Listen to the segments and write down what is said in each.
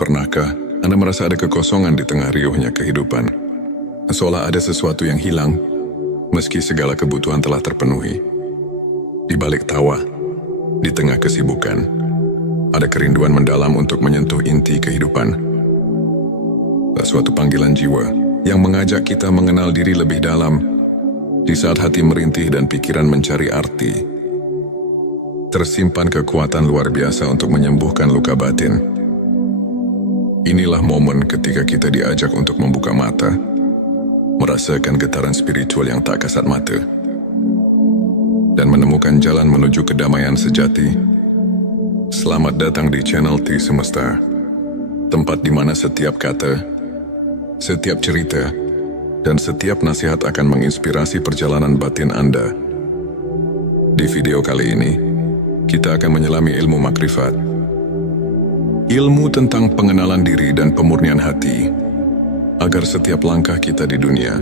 Pernahkah Anda merasa ada kekosongan di tengah riuhnya kehidupan? Seolah ada sesuatu yang hilang, meski segala kebutuhan telah terpenuhi. Di balik tawa, di tengah kesibukan, ada kerinduan mendalam untuk menyentuh inti kehidupan. Suatu panggilan jiwa yang mengajak kita mengenal diri lebih dalam. Di saat hati merintih dan pikiran mencari arti, tersimpan kekuatan luar biasa untuk menyembuhkan luka batin. Inilah momen ketika kita diajak untuk membuka mata, merasakan getaran spiritual yang tak kasat mata, dan menemukan jalan menuju kedamaian sejati. Selamat datang di Channel T Semesta, tempat di mana setiap kata, setiap cerita, dan setiap nasihat akan menginspirasi perjalanan batin Anda. Di video kali ini, kita akan menyelami ilmu makrifat. Ilmu tentang pengenalan diri dan pemurnian hati, agar setiap langkah kita di dunia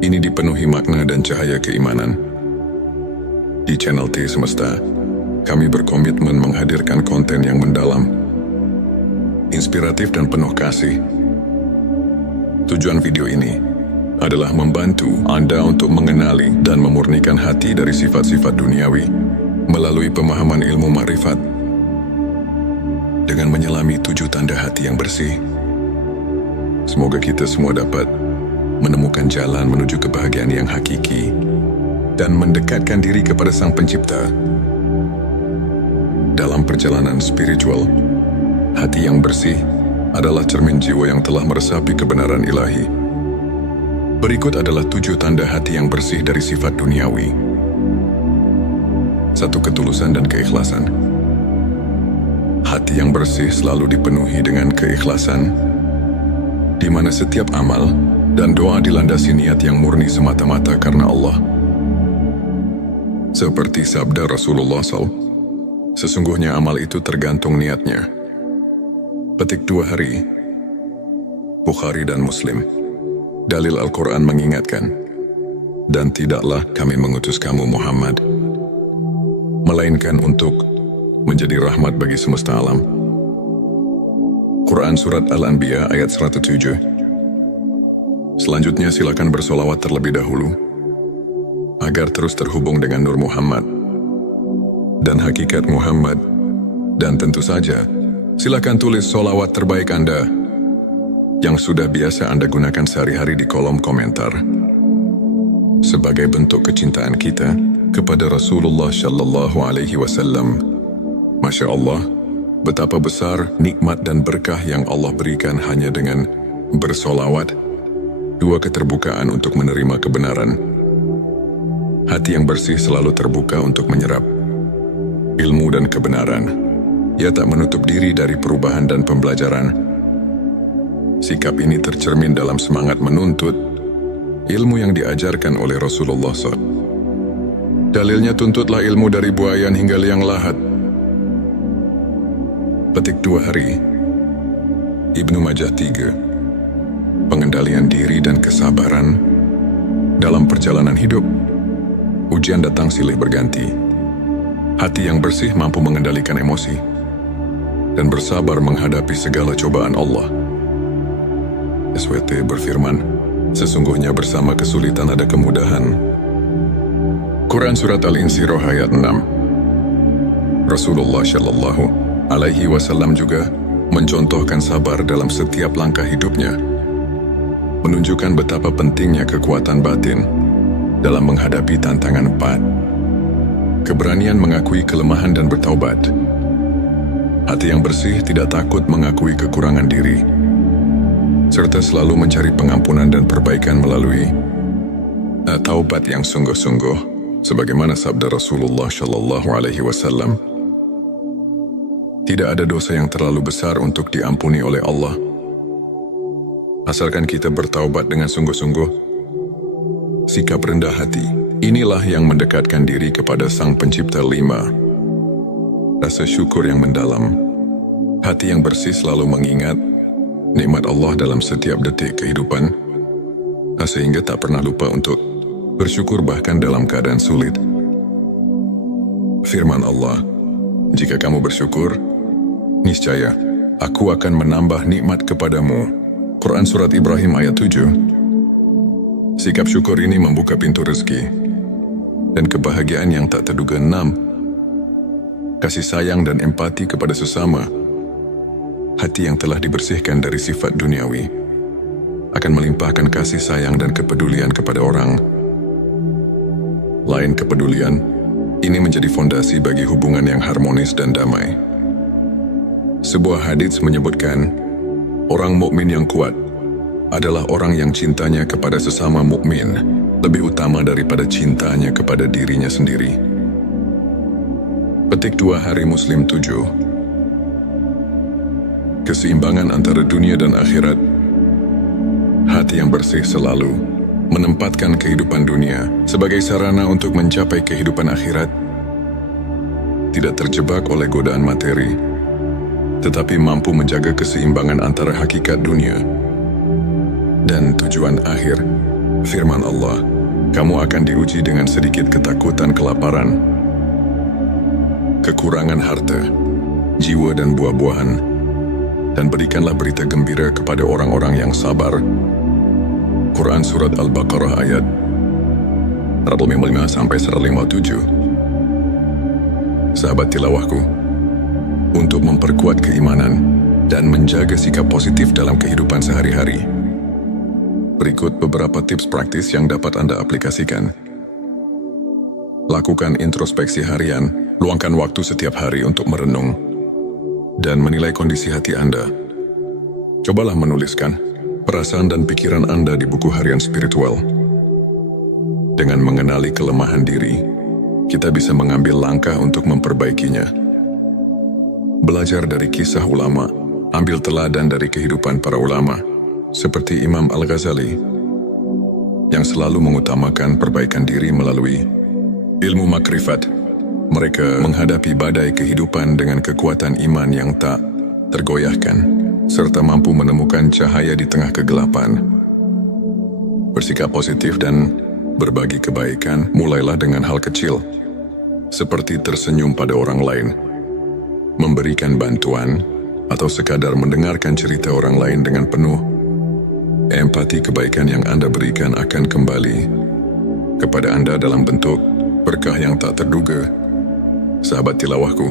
ini dipenuhi makna dan cahaya keimanan. Di Channel T Semesta, kami berkomitmen menghadirkan konten yang mendalam, inspiratif dan penuh kasih. Tujuan video ini adalah membantu Anda untuk mengenali dan memurnikan hati dari sifat-sifat duniawi melalui pemahaman ilmu makrifat. Dengan menyelami 7 tanda hati yang bersih, semoga kita semua dapat menemukan jalan menuju kebahagiaan yang hakiki dan mendekatkan diri kepada Sang Pencipta. Dalam perjalanan spiritual, hati yang bersih adalah cermin jiwa yang telah meresapi kebenaran ilahi. Berikut adalah 7 tanda hati yang bersih dari sifat duniawi. 1. Ketulusan dan keikhlasan. Hati yang bersih selalu dipenuhi dengan keikhlasan, di mana setiap amal dan doa dilandasi niat yang murni semata-mata karena Allah. Seperti sabda Rasulullah SAW, sesungguhnya amal itu tergantung niatnya. Petik 2 hari, Bukhari dan Muslim. Dalil Al-Quran mengingatkan, dan tidaklah kami mengutus kamu Muhammad, melainkan untuk menjadi rahmat bagi semesta alam. Quran Surat Al-Anbiya ayat 107. Selanjutnya silakan bersolawat terlebih dahulu, agar terus terhubung dengan Nur Muhammad dan hakikat Muhammad. Dan tentu saja, silakan tulis solawat terbaik Anda yang sudah biasa Anda gunakan sehari-hari di kolom komentar, sebagai bentuk kecintaan kita kepada Rasulullah Shallallahu Alaihi Wasallam. Masya Allah, betapa besar nikmat dan berkah yang Allah berikan hanya dengan bersolawat. 2. Keterbukaan untuk menerima kebenaran. Hati yang bersih selalu terbuka untuk menyerap ilmu dan kebenaran. Ia tak menutup diri dari perubahan dan pembelajaran. Sikap ini tercermin dalam semangat menuntut ilmu yang diajarkan oleh Rasulullah SAW. Dalilnya, tuntutlah ilmu dari buayan hingga liang lahat. Petik 2 hari, Ibnu Majah 3. Pengendalian diri dan kesabaran dalam perjalanan hidup. Ujian datang silih berganti. Hati yang bersih mampu mengendalikan emosi dan bersabar menghadapi segala cobaan Allah. SWT berfirman, sesungguhnya bersama kesulitan ada kemudahan. Quran Surat Al-Insyirah ayat 6. Rasulullah Shallallahu Alaihi Wasallam juga mencontohkan sabar dalam setiap langkah hidupnya, menunjukkan betapa pentingnya kekuatan batin dalam menghadapi tantangan 4. Keberanian mengakui kelemahan dan bertaubat. Hati yang bersih tidak takut mengakui kekurangan diri, serta selalu mencari pengampunan dan perbaikan melalui taubat yang sungguh-sungguh, sebagaimana sabda Rasulullah Shallallahu Alaihi Wasallam. Tidak ada dosa yang terlalu besar untuk diampuni oleh Allah, asalkan kita bertaubat dengan sungguh-sungguh. Sikap rendah hati, inilah yang mendekatkan diri kepada Sang Pencipta. 5. Rasa syukur yang mendalam. Hati yang bersih selalu mengingat nikmat Allah dalam setiap detik kehidupan, sehingga tak pernah lupa untuk bersyukur bahkan dalam keadaan sulit. Firman Allah, jika kamu bersyukur, niscaya aku akan menambah nikmat kepadamu. Quran Surat Ibrahim ayat 7. Sikap syukur ini membuka pintu rezeki dan kebahagiaan yang tak terduga. 6. Kasih sayang dan empati kepada sesama. Hati yang telah dibersihkan dari sifat duniawi akan melimpahkan kasih sayang dan kepedulian kepada orang lain. Kepedulian ini menjadi fondasi bagi hubungan yang harmonis dan damai. Sebuah hadits menyebutkan, orang mukmin yang kuat adalah orang yang cintanya kepada sesama mukmin lebih utama daripada cintanya kepada dirinya sendiri. Petik 2 Hari Muslim 7. Keseimbangan antara dunia dan akhirat. Hati yang bersih selalu menempatkan kehidupan dunia sebagai sarana untuk mencapai kehidupan akhirat. Tidak terjebak oleh godaan materi, tetapi mampu menjaga keseimbangan antara hakikat dunia dan tujuan akhir. Firman Allah, kamu akan diuji dengan sedikit ketakutan, kelaparan, kekurangan harta, jiwa dan buah-buahan, dan berikanlah berita gembira kepada orang-orang yang sabar. Quran Surat Al-Baqarah ayat 155-157. Sahabat tilawahku, untuk memperkuat keimanan dan menjaga sikap positif dalam kehidupan sehari-hari, berikut beberapa tips praktis yang dapat Anda aplikasikan. Lakukan introspeksi harian, luangkan waktu setiap hari untuk merenung dan menilai kondisi hati Anda. Cobalah menuliskan perasaan dan pikiran Anda di buku harian spiritual. Dengan mengenali kelemahan diri, kita bisa mengambil langkah untuk memperbaikinya. Belajar dari kisah ulama, ambil teladan dari kehidupan para ulama, seperti Imam Al-Ghazali, yang selalu mengutamakan perbaikan diri melalui ilmu makrifat. Mereka menghadapi badai kehidupan dengan kekuatan iman yang tak tergoyahkan, serta mampu menemukan cahaya di tengah kegelapan. Bersikap positif dan berbagi kebaikan mulailah dengan hal kecil, seperti tersenyum pada orang lain, memberikan bantuan, atau sekadar mendengarkan cerita orang lain dengan penuh empati. Kebaikan yang Anda berikan akan kembali kepada Anda dalam bentuk berkah yang tak terduga. Sahabat tilawahku,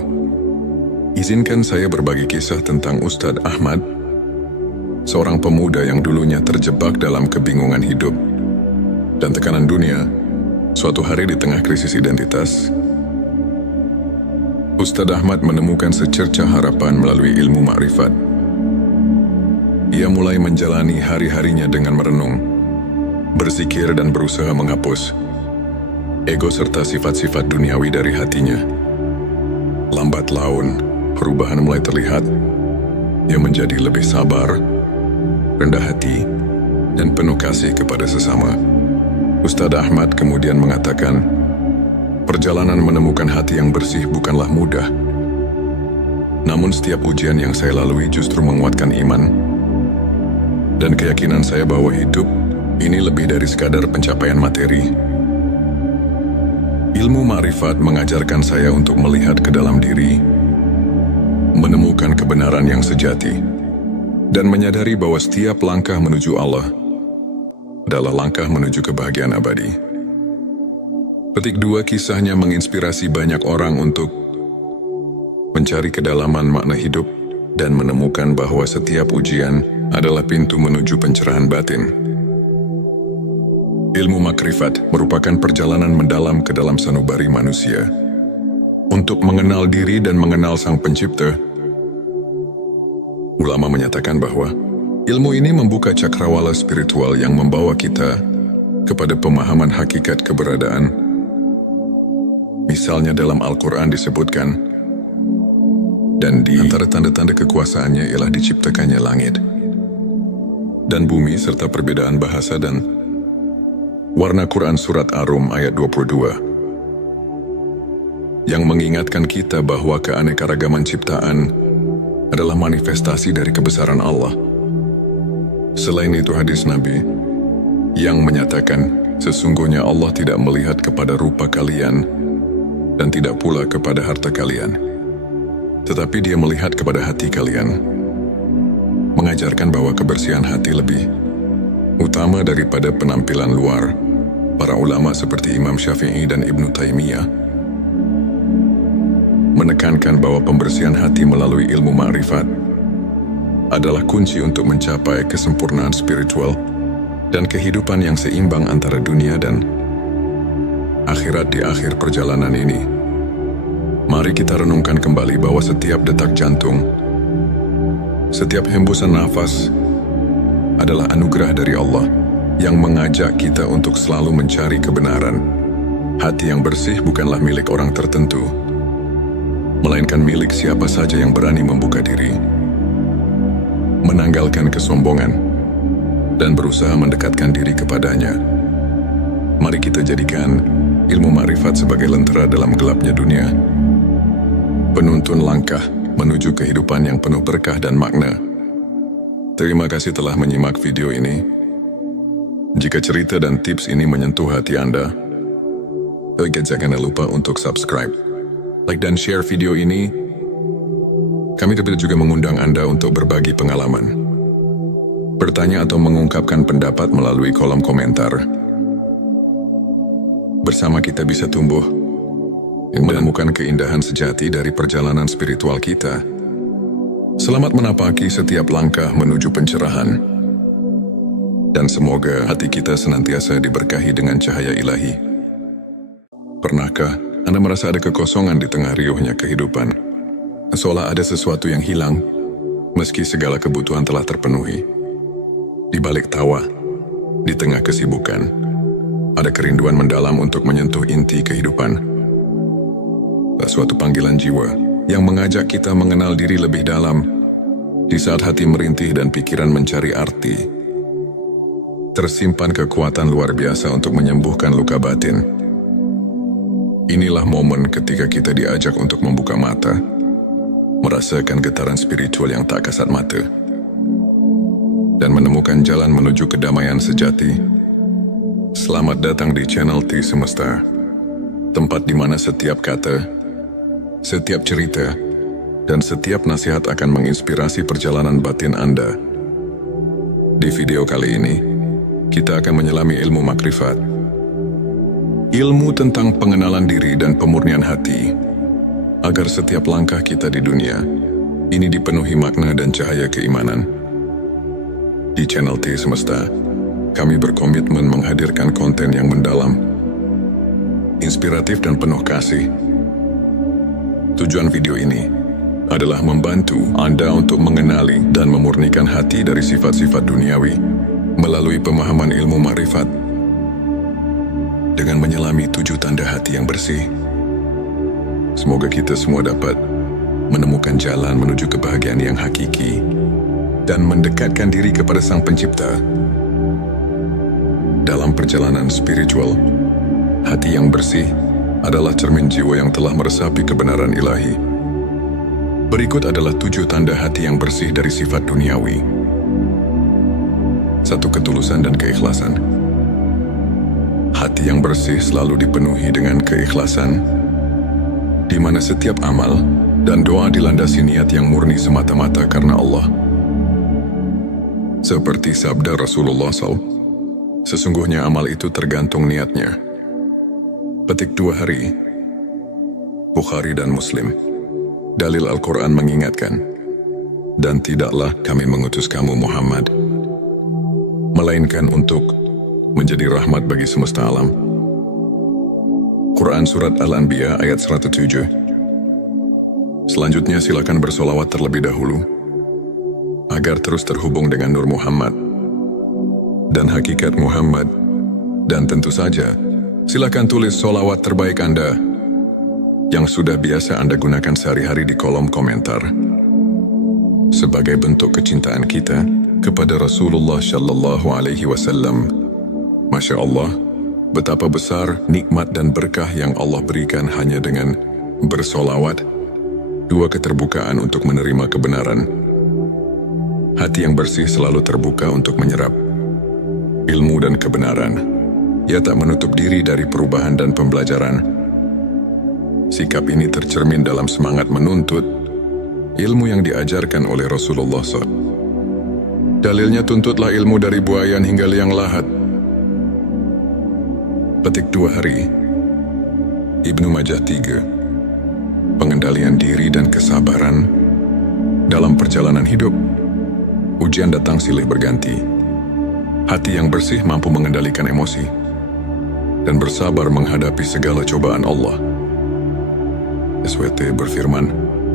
izinkan saya berbagi kisah tentang Ustadz Ahmad, seorang pemuda yang dulunya terjebak dalam kebingungan hidup dan tekanan dunia. Suatu hari di tengah krisis identitas, Ustadz Ahmad menemukan secercah harapan melalui ilmu makrifat. Ia mulai menjalani hari-harinya dengan merenung, berzikir dan berusaha menghapus ego serta sifat-sifat duniawi dari hatinya. Lambat laun, perubahan mulai terlihat. Ia menjadi lebih sabar, rendah hati, dan penuh kasih kepada sesama. Ustadz Ahmad kemudian mengatakan, perjalanan menemukan hati yang bersih bukanlah mudah. Namun setiap ujian yang saya lalui justru menguatkan iman dan keyakinan saya bahwa hidup ini lebih dari sekadar pencapaian materi. Ilmu makrifat mengajarkan saya untuk melihat ke dalam diri, menemukan kebenaran yang sejati, dan menyadari bahwa setiap langkah menuju Allah adalah langkah menuju kebahagiaan abadi. Petik 2, kisahnya menginspirasi banyak orang untuk mencari kedalaman makna hidup dan menemukan bahwa setiap ujian adalah pintu menuju pencerahan batin. Ilmu makrifat merupakan perjalanan mendalam ke dalam sanubari manusia untuk mengenal diri dan mengenal Sang Pencipta. Ulama menyatakan bahwa ilmu ini membuka cakrawala spiritual yang membawa kita kepada pemahaman hakikat keberadaan. Misalnya dalam Al-Quran disebutkan, dan di antara tanda-tanda kekuasaannya ialah diciptakannya langit dan bumi serta perbedaan bahasa dan warna. Quran Surat Ar-Rum ayat 22, yang mengingatkan kita bahwa keanekaragaman ciptaan adalah manifestasi dari kebesaran Allah. Selain itu hadis Nabi yang menyatakan, sesungguhnya Allah tidak melihat kepada rupa kalian dan tidak pula kepada harta kalian, tetapi Dia melihat kepada hati kalian. mengajarkan bahwa kebersihan hati lebih utama daripada penampilan luar. Para ulama seperti Imam Syafi'i dan Ibnu Taimiyah menekankan bahwa pembersihan hati melalui ilmu ma'rifat adalah kunci untuk mencapai kesempurnaan spiritual dan kehidupan yang seimbang antara dunia dan akhirat di akhir perjalanan ini. Mari kita renungkan kembali bahwa setiap detak jantung, setiap hembusan nafas adalah anugerah dari Allah yang mengajak kita untuk selalu mencari kebenaran. Hati yang bersih bukanlah milik orang tertentu, melainkan milik siapa saja yang berani membuka diri, menanggalkan kesombongan, dan berusaha mendekatkan diri kepadanya. Mari kita jadikan ilmu ma'rifat sebagai lentera dalam gelapnya dunia, penuntun langkah menuju kehidupan yang penuh berkah dan makna. Terima kasih telah menyimak video ini. Jika cerita dan tips ini menyentuh hati Anda, jangan lupa untuk subscribe, like dan share video ini. Kami juga mengundang Anda untuk berbagi pengalaman, bertanya atau mengungkapkan pendapat melalui kolom komentar. Bersama kita bisa tumbuh yang menemukan keindahan sejati dari perjalanan spiritual kita. Selamat menapaki setiap langkah menuju pencerahan. Dan semoga hati kita senantiasa diberkahi dengan cahaya ilahi. Pernahkah Anda merasa ada kekosongan di tengah riuhnya kehidupan? Seolah ada sesuatu yang hilang, meski segala kebutuhan telah terpenuhi. Di balik tawa, di tengah kesibukan, ada kerinduan mendalam untuk menyentuh inti kehidupan. Suatu panggilan jiwa yang mengajak kita mengenal diri lebih dalam. Di saat hati merintih dan pikiran mencari arti, tersimpan kekuatan luar biasa untuk menyembuhkan luka batin. Inilah momen ketika kita diajak untuk membuka mata, merasakan getaran spiritual yang tak kasat mata, dan menemukan jalan menuju kedamaian sejati. Selamat datang di channel T Semesta, tempat di mana setiap kata, setiap cerita, dan setiap nasihat akan menginspirasi perjalanan batin Anda. Di video kali ini, kita akan menyelami ilmu makrifat, ilmu tentang pengenalan diri dan pemurnian hati, agar setiap langkah kita di dunia ini dipenuhi makna dan cahaya keimanan. Di channel T Semesta, kami berkomitmen menghadirkan konten yang mendalam, inspiratif dan penuh kasih. Tujuan video ini adalah membantu Anda untuk mengenali dan memurnikan hati dari sifat-sifat duniawi melalui pemahaman ilmu ma'rifat. Dengan menyelami 7 tanda hati yang bersih, semoga kita semua dapat menemukan jalan menuju kebahagiaan yang hakiki dan mendekatkan diri kepada Sang Pencipta. Dalam perjalanan spiritual, hati yang bersih adalah cermin jiwa yang telah meresapi kebenaran ilahi. Berikut adalah 7 tanda hati yang bersih dari sifat duniawi. 1. Ketulusan dan keikhlasan. Hati yang bersih selalu dipenuhi dengan keikhlasan, di mana setiap amal dan doa dilandasi niat yang murni semata-mata karena Allah. Seperti sabda Rasulullah SAW, sesungguhnya amal itu tergantung niatnya. Petik 2 hari, Bukhari dan Muslim. Dalil Al-Quran mengingatkan, dan tidaklah kami mengutus kamu Muhammad, melainkan untuk menjadi rahmat bagi semesta alam. Quran Surat Al-Anbiya ayat 107. Selanjutnya silakan bersolawat terlebih dahulu, agar terus terhubung dengan Nur Muhammad dan hakikat Muhammad. Dan tentu saja, silakan tulis solawat terbaik Anda yang sudah biasa Anda gunakan sehari-hari di kolom komentar, sebagai bentuk kecintaan kita kepada Rasulullah Shallallahu Alaihi Wasallam. Masya Allah, betapa besar nikmat dan berkah yang Allah berikan hanya dengan bersolawat. 2. Keterbukaan untuk menerima kebenaran. Hati yang bersih selalu terbuka untuk menyerap ilmu dan kebenaran. Ia tak menutup diri dari perubahan dan pembelajaran. Sikap ini tercermin dalam semangat menuntut ilmu yang diajarkan oleh Rasulullah SAW. Dalilnya tuntutlah ilmu dari buayan hingga liang lahat. Petik 2 hari. Ibnu Majah 3. Pengendalian diri dan kesabaran dalam perjalanan hidup. Ujian datang silih berganti. Hati yang bersih mampu mengendalikan emosi dan bersabar menghadapi segala cobaan Allah. SWT berfirman,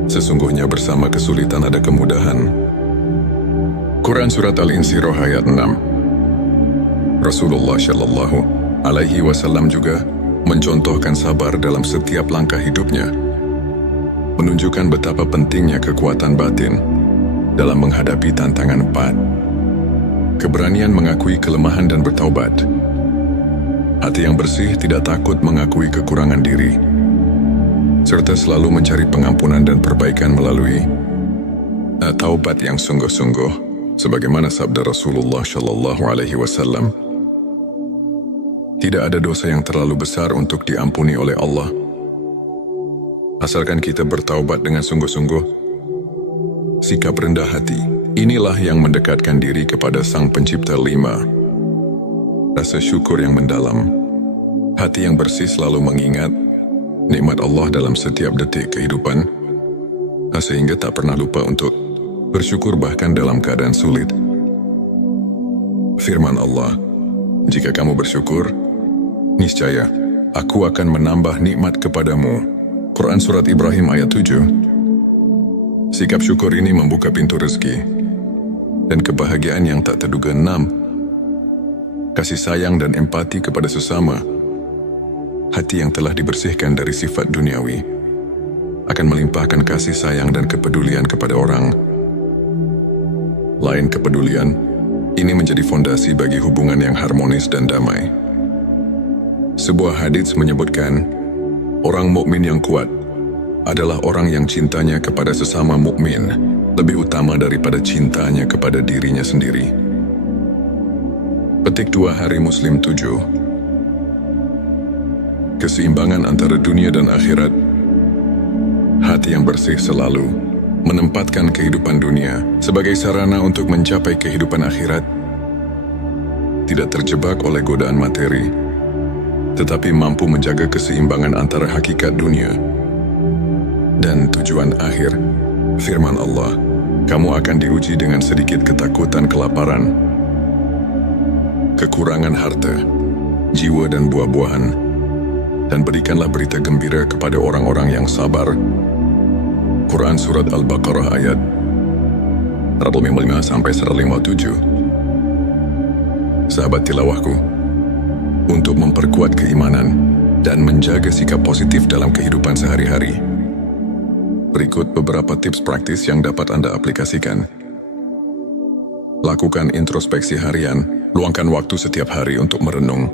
sesungguhnya bersama kesulitan ada kemudahan. Quran Surat Al-Insyirah ayat 6. Rasulullah Shallallahu Alaihi Wasallam juga mencontohkan sabar dalam setiap langkah hidupnya, menunjukkan betapa pentingnya kekuatan batin dalam menghadapi tantangan 4. Keberanian mengakui kelemahan dan bertaubat. Hati yang bersih tidak takut mengakui kekurangan diri, serta selalu mencari pengampunan dan perbaikan melalui taubat yang sungguh-sungguh. Sebagaimana sabda Rasulullah Shallallahu Alaihi Wasallam, tidak ada dosa yang terlalu besar untuk diampuni oleh Allah, asalkan kita bertaubat dengan sungguh-sungguh. Sikap rendah hati, inilah yang mendekatkan diri kepada Sang Pencipta. 5. Rasa syukur yang mendalam. Hati yang bersih selalu mengingat nikmat Allah dalam setiap detik kehidupan, sehingga tak pernah lupa untuk bersyukur bahkan dalam keadaan sulit. Firman Allah, jika kamu bersyukur, niscaya aku akan menambah nikmat kepadamu. Quran Surat Ibrahim ayat 7. Sikap syukur ini membuka pintu rezeki dan kebahagiaan yang tak terduga. 6. Kasih sayang dan empati kepada sesama. Hati yang telah dibersihkan dari sifat duniawi akan melimpahkan kasih sayang dan kepedulian kepada orang lain. Kepedulian ini menjadi fondasi bagi hubungan yang harmonis dan damai. Sebuah hadits menyebutkan, orang mukmin yang kuat adalah orang yang cintanya kepada sesama mukmin lebih utama daripada cintanya kepada dirinya sendiri. Petik 2 hari Muslim 7. Keseimbangan antara dunia dan akhirat. Hati yang bersih selalu menempatkan kehidupan dunia sebagai sarana untuk mencapai kehidupan akhirat. Tidak terjebak oleh godaan materi, tetapi mampu menjaga keseimbangan antara hakikat dunia dan tujuan akhir. Firman Allah, kamu akan diuji dengan sedikit ketakutan, kelaparan, kekurangan harta, jiwa dan buah-buahan, dan berikanlah berita gembira kepada orang-orang yang sabar. Quran Surat Al-Baqarah ayat 155-157. Sahabat tilawahku, untuk memperkuat keimanan dan menjaga sikap positif dalam kehidupan sehari-hari, berikut beberapa tips praktis yang dapat Anda aplikasikan. Lakukan introspeksi harian, luangkan waktu setiap hari untuk merenung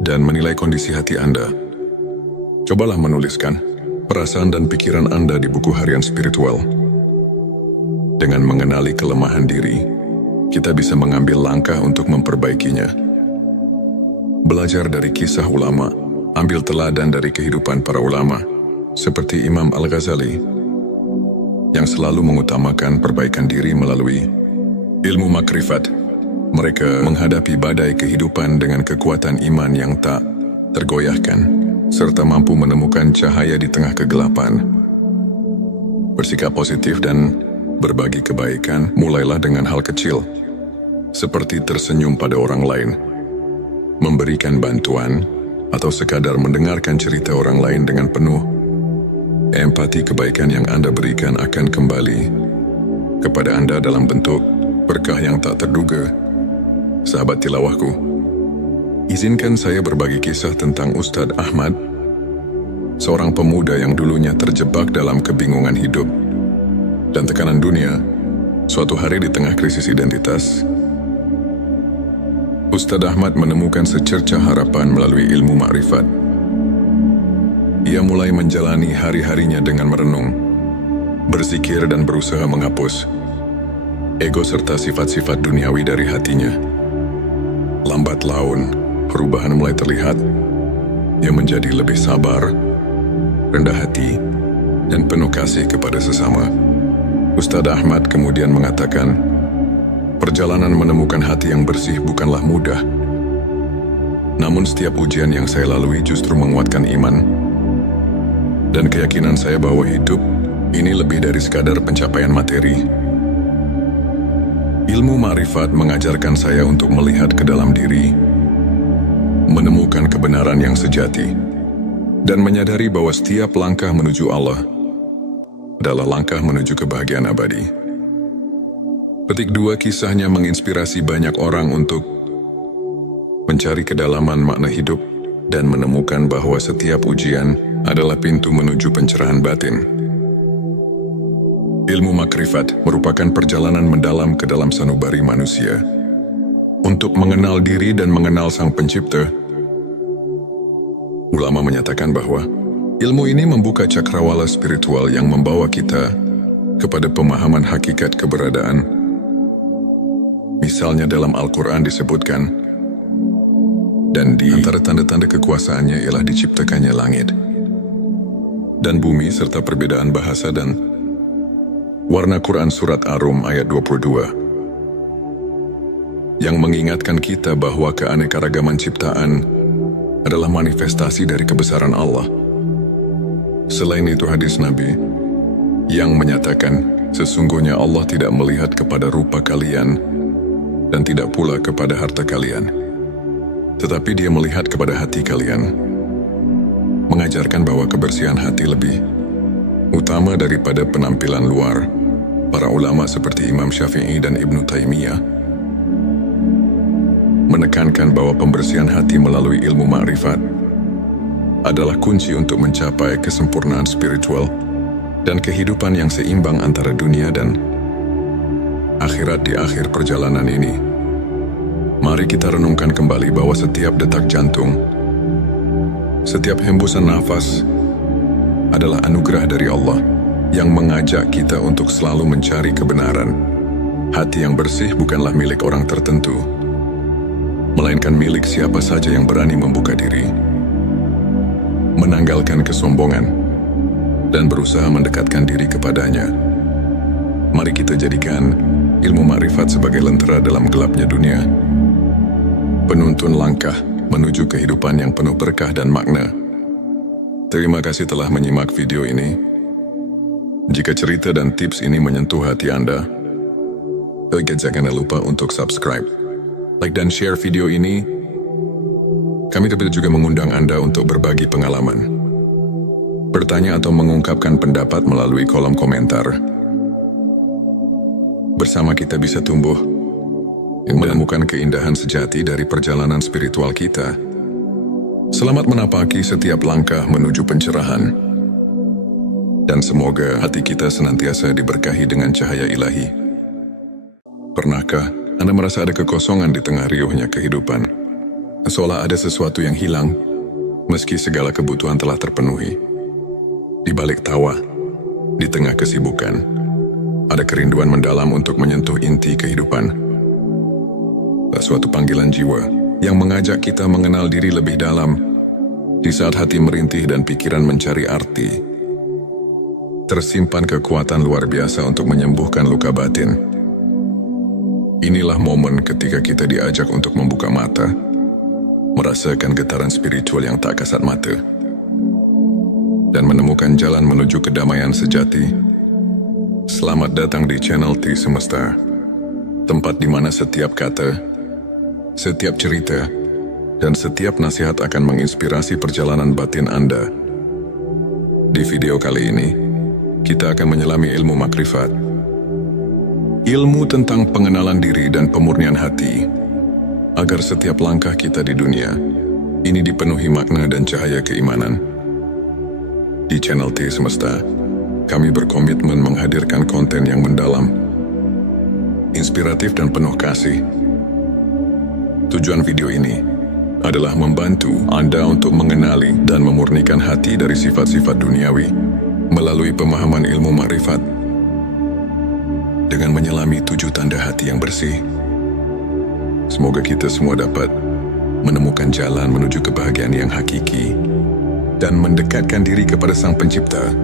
dan menilai kondisi hati Anda. Cobalah menuliskan perasaan dan pikiran Anda di buku harian spiritual. Dengan mengenali kelemahan diri, kita bisa mengambil langkah untuk memperbaikinya. Belajar dari kisah ulama, ambil teladan dari kehidupan para ulama, seperti Imam Al-Ghazali, yang selalu mengutamakan perbaikan diri melalui ilmu makrifat. Mereka menghadapi badai kehidupan dengan kekuatan iman yang tak tergoyahkan, serta mampu menemukan cahaya di tengah kegelapan. Bersikap positif dan berbagi kebaikan mulailah dengan hal kecil, seperti tersenyum pada orang lain, memberikan bantuan, atau sekadar mendengarkan cerita orang lain dengan penuh empati. Kebaikan yang Anda berikan akan kembali kepada Anda dalam bentuk berkah yang tak terduga. Sahabat tilawahku, izinkan saya berbagi kisah tentang Ustadz Ahmad, seorang pemuda yang dulunya terjebak dalam kebingungan hidup dan tekanan dunia. Suatu hari di tengah krisis identitas, Ustadz Ahmad menemukan secercah harapan melalui ilmu makrifat. Ia mulai menjalani hari-harinya dengan merenung, berzikir dan berusaha menghapus ego serta sifat-sifat duniawi dari hatinya. Lambat laun, perubahan mulai terlihat. Ia menjadi lebih sabar, rendah hati, dan penuh kasih kepada sesama. Ustadz Ahmad kemudian mengatakan, perjalanan menemukan hati yang bersih bukanlah mudah. Namun setiap ujian yang saya lalui justru menguatkan iman dan keyakinan saya bahwa hidup ini lebih dari sekadar pencapaian materi. Ilmu ma'rifat mengajarkan saya untuk melihat ke dalam diri, menemukan kebenaran yang sejati, dan menyadari bahwa setiap langkah menuju Allah adalah langkah menuju kebahagiaan abadi. Petik 2 kisahnya menginspirasi banyak orang untuk mencari kedalaman makna hidup dan menemukan bahwa setiap ujian adalah pintu menuju pencerahan batin. Ilmu makrifat merupakan perjalanan mendalam ke dalam sanubari manusia untuk mengenal diri dan mengenal Sang Pencipta. Ulama menyatakan bahwa ilmu ini membuka cakrawala spiritual yang membawa kita kepada pemahaman hakikat keberadaan. Misalnya dalam Al-Quran disebutkan, dan di antara tanda-tanda kekuasaannya ialah diciptakannya langit dan bumi serta perbedaan bahasa dan warna. Quran Surat Ar-Rum ayat 22 yang mengingatkan kita bahwa keanekaragaman ciptaan adalah manifestasi dari kebesaran Allah. Selain itu hadis Nabi yang menyatakan sesungguhnya Allah tidak melihat kepada rupa kalian dan tidak pula kepada harta kalian, tetapi Dia melihat kepada hati kalian, mengajarkan bahwa kebersihan hati lebih utama daripada penampilan luar. Para ulama seperti Imam Syafi'i dan Ibnu Taimiyah menekankan bahwa pembersihan hati melalui ilmu ma'rifat adalah kunci untuk mencapai kesempurnaan spiritual dan kehidupan yang seimbang antara dunia dan akhirat. Di akhir perjalanan ini, mari kita renungkan kembali bahwa setiap detak jantung, setiap hembusan nafas adalah anugerah dari Allah yang mengajak kita untuk selalu mencari kebenaran. Hati yang bersih bukanlah milik orang tertentu, melainkan milik siapa saja yang berani membuka diri, menanggalkan kesombongan, dan berusaha mendekatkan diri kepadanya. Mari kita jadikan ilmu makrifat sebagai lentera dalam gelapnya dunia, penuntun langkah menuju kehidupan yang penuh berkah dan makna. Terima kasih telah menyimak video ini. Jika cerita dan tips ini menyentuh hati Anda, jangan lupa untuk subscribe, like dan share video ini. Kami juga mengundang Anda untuk berbagi pengalaman, bertanya atau mengungkapkan pendapat melalui kolom komentar. Bersama kita bisa tumbuh dan menemukan keindahan sejati dari perjalanan spiritual kita. Selamat menapaki setiap langkah menuju pencerahan, dan semoga hati kita senantiasa diberkahi dengan cahaya ilahi. Pernahkah Anda merasa ada kekosongan di tengah riuhnya kehidupan? Seolah ada sesuatu yang hilang, meski segala kebutuhan telah terpenuhi. Di balik tawa, di tengah kesibukan, ada kerinduan mendalam untuk menyentuh inti kehidupan. Suatu panggilan jiwa yang mengajak kita mengenal diri lebih dalam. Di saat hati merintih dan pikiran mencari arti, tersimpan kekuatan luar biasa untuk menyembuhkan luka batin. Inilah momen ketika kita diajak untuk membuka mata, merasakan getaran spiritual yang tak kasat mata, dan menemukan jalan menuju kedamaian sejati. Selamat datang di channel T Semesta, tempat di mana setiap kata, setiap cerita, dan setiap nasihat akan menginspirasi perjalanan batin Anda. Di video kali ini, kita akan menyelami ilmu makrifat, ilmu tentang pengenalan diri dan pemurnian hati, agar setiap langkah kita di dunia ini dipenuhi makna dan cahaya keimanan. Di channel T Semesta, kami berkomitmen menghadirkan konten yang mendalam, inspiratif dan penuh kasih. Tujuan video ini adalah membantu Anda untuk mengenali dan memurnikan hati dari sifat-sifat duniawi melalui pemahaman ilmu makrifat. Dengan menyelami 7 tanda hati yang bersih, semoga kita semua dapat menemukan jalan menuju kebahagiaan yang hakiki dan mendekatkan diri kepada Sang Pencipta.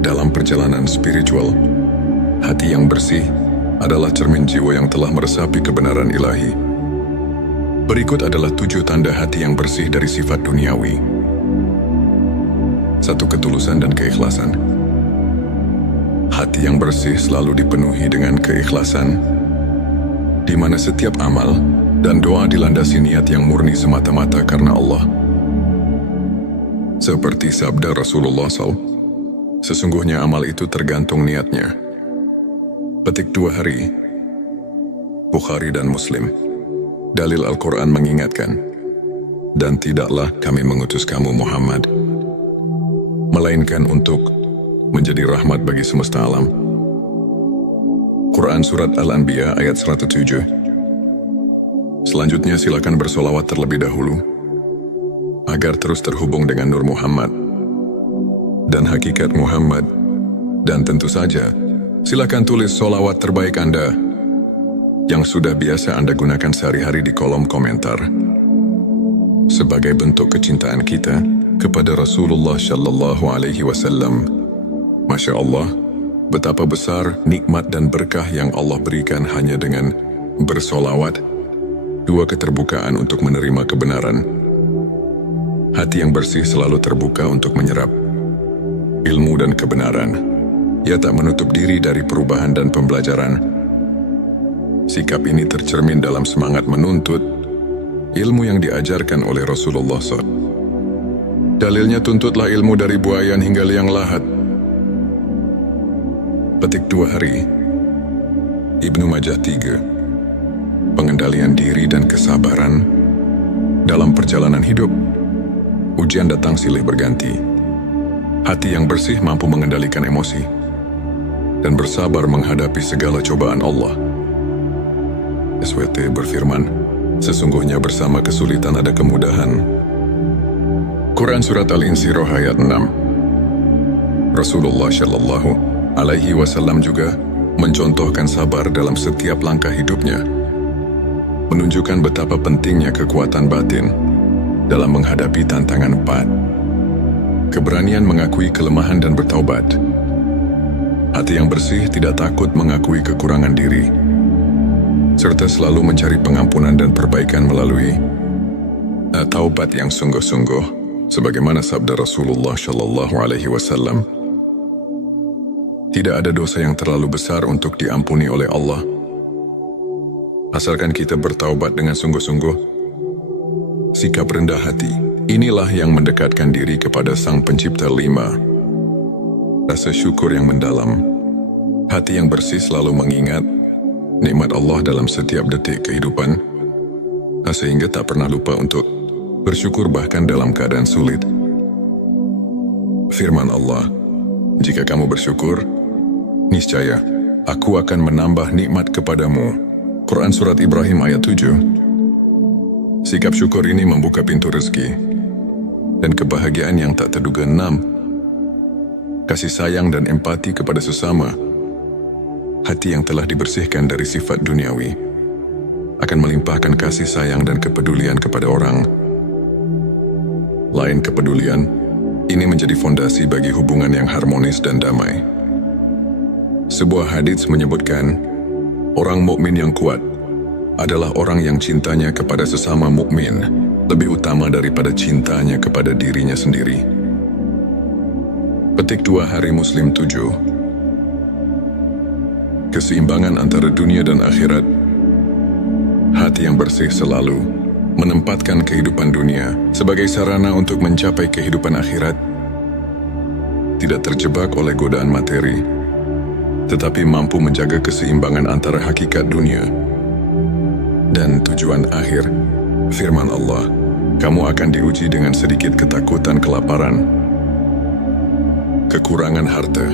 Dalam perjalanan spiritual, hati yang bersih adalah cermin jiwa yang telah meresapi kebenaran ilahi. Berikut adalah 7 tanda hati yang bersih dari sifat duniawi. 1. Ketulusan dan keikhlasan. Hati yang bersih selalu dipenuhi dengan keikhlasan, di mana setiap amal dan doa dilandasi niat yang murni semata-mata karena Allah. Seperti sabda Rasulullah SAW, sesungguhnya amal itu tergantung niatnya. Petik 2 hari. Bukhari dan Muslim. Dalil Al-Quran mengingatkan, dan tidaklah kami mengutus kamu Muhammad, melainkan untuk menjadi rahmat bagi semesta alam. Quran Surat Al-Anbiya ayat 107. Selanjutnya silakan bersolawat terlebih dahulu, agar terus terhubung dengan Nur Muhammad dan hakikat Muhammad. Dan tentu saja, silakan tulis solawat terbaik Anda yang sudah biasa Anda gunakan sehari-hari di kolom komentar, sebagai bentuk kecintaan kita kepada Rasulullah Shallallahu Alaihi Wasallam. Masya Allah, betapa besar nikmat dan berkah yang Allah berikan hanya dengan bersolawat. 2. Keterbukaan untuk menerima kebenaran. Hati yang bersih selalu terbuka untuk menyerap ilmu dan kebenaran. Ia tak menutup diri dari perubahan dan pembelajaran. Sikap ini tercermin dalam semangat menuntut ilmu yang diajarkan oleh Rasulullah SAW. Dalilnya, tuntutlah ilmu dari buayan hingga liang lahat. Petik 2 hari. Ibnu Majah 3. Pengendalian diri dan kesabaran dalam perjalanan hidup. Ujian datang silih berganti. Hati yang bersih mampu mengendalikan emosi dan bersabar menghadapi segala cobaan Allah. SWT berfirman, sesungguhnya bersama kesulitan ada kemudahan. Quran Surat Al-Insyirah ayat 6. Rasulullah Shallallahu Alaihi Wasallam juga mencontohkan sabar dalam setiap langkah hidupnya, menunjukkan betapa pentingnya kekuatan batin dalam menghadapi tantangan 4. Keberanian mengakui kelemahan dan bertaubat. Hati yang bersih tidak takut mengakui kekurangan diri, serta selalu mencari pengampunan dan perbaikan melalui taubat yang sungguh-sungguh, sebagaimana sabda Rasulullah Shallallahu Alaihi Wasallam. Tidak ada dosa yang terlalu besar untuk diampuni oleh Allah, asalkan kita bertaubat dengan sungguh-sungguh. Sikap rendah hati, inilah yang mendekatkan diri kepada Sang Pencipta. 5. Rasa syukur yang mendalam. Hati yang bersih selalu mengingat nikmat Allah dalam setiap detik kehidupan, sehingga tak pernah lupa untuk bersyukur bahkan dalam keadaan sulit. Firman Allah, jika kamu bersyukur, niscaya aku akan menambah nikmat kepadamu. Quran Surat Ibrahim ayat 7. Sikap syukur ini membuka pintu rezeki dan kebahagiaan yang tak terduga. 6. Kasih sayang dan empati kepada sesama. Hati yang telah dibersihkan dari sifat duniawi akan melimpahkan kasih sayang dan kepedulian kepada orang lain. Kepedulian ini menjadi fondasi bagi hubungan yang harmonis dan damai. Sebuah hadits menyebutkan, orang mukmin yang kuat adalah orang yang cintanya kepada sesama mukmin lebih utama daripada cintanya kepada dirinya sendiri. Petik 2 hari Muslim 7. Keseimbangan antara dunia dan akhirat. Hati yang bersih selalu menempatkan kehidupan dunia sebagai sarana untuk mencapai kehidupan akhirat. Tidak terjebak oleh godaan materi, tetapi mampu menjaga keseimbangan antara hakikat dunia dan tujuan akhir. Firman Allah, kamu akan diuji dengan sedikit ketakutan, kelaparan, kekurangan harta,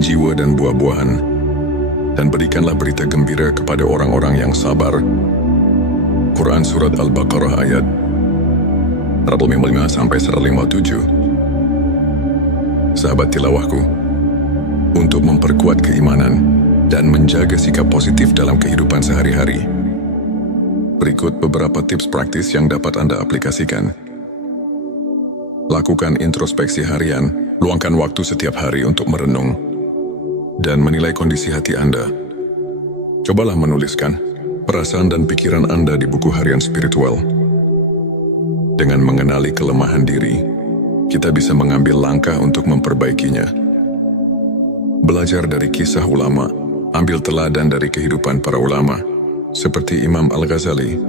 jiwa dan buah-buahan, dan berikanlah berita gembira kepada orang-orang yang sabar. Quran Surat Al-Baqarah ayat 155-157. Sahabat tilawahku, untuk memperkuat keimanan dan menjaga sikap positif dalam kehidupan sehari-hari, berikut beberapa tips praktis yang dapat Anda aplikasikan. Lakukan introspeksi harian, luangkan waktu setiap hari untuk merenung dan menilai kondisi hati Anda. Cobalah menuliskan perasaan dan pikiran Anda di buku harian spiritual. Dengan mengenali kelemahan diri, kita bisa mengambil langkah untuk memperbaikinya. Belajar dari kisah ulama, ambil teladan dari kehidupan para ulama, seperti Imam Al-Ghazali,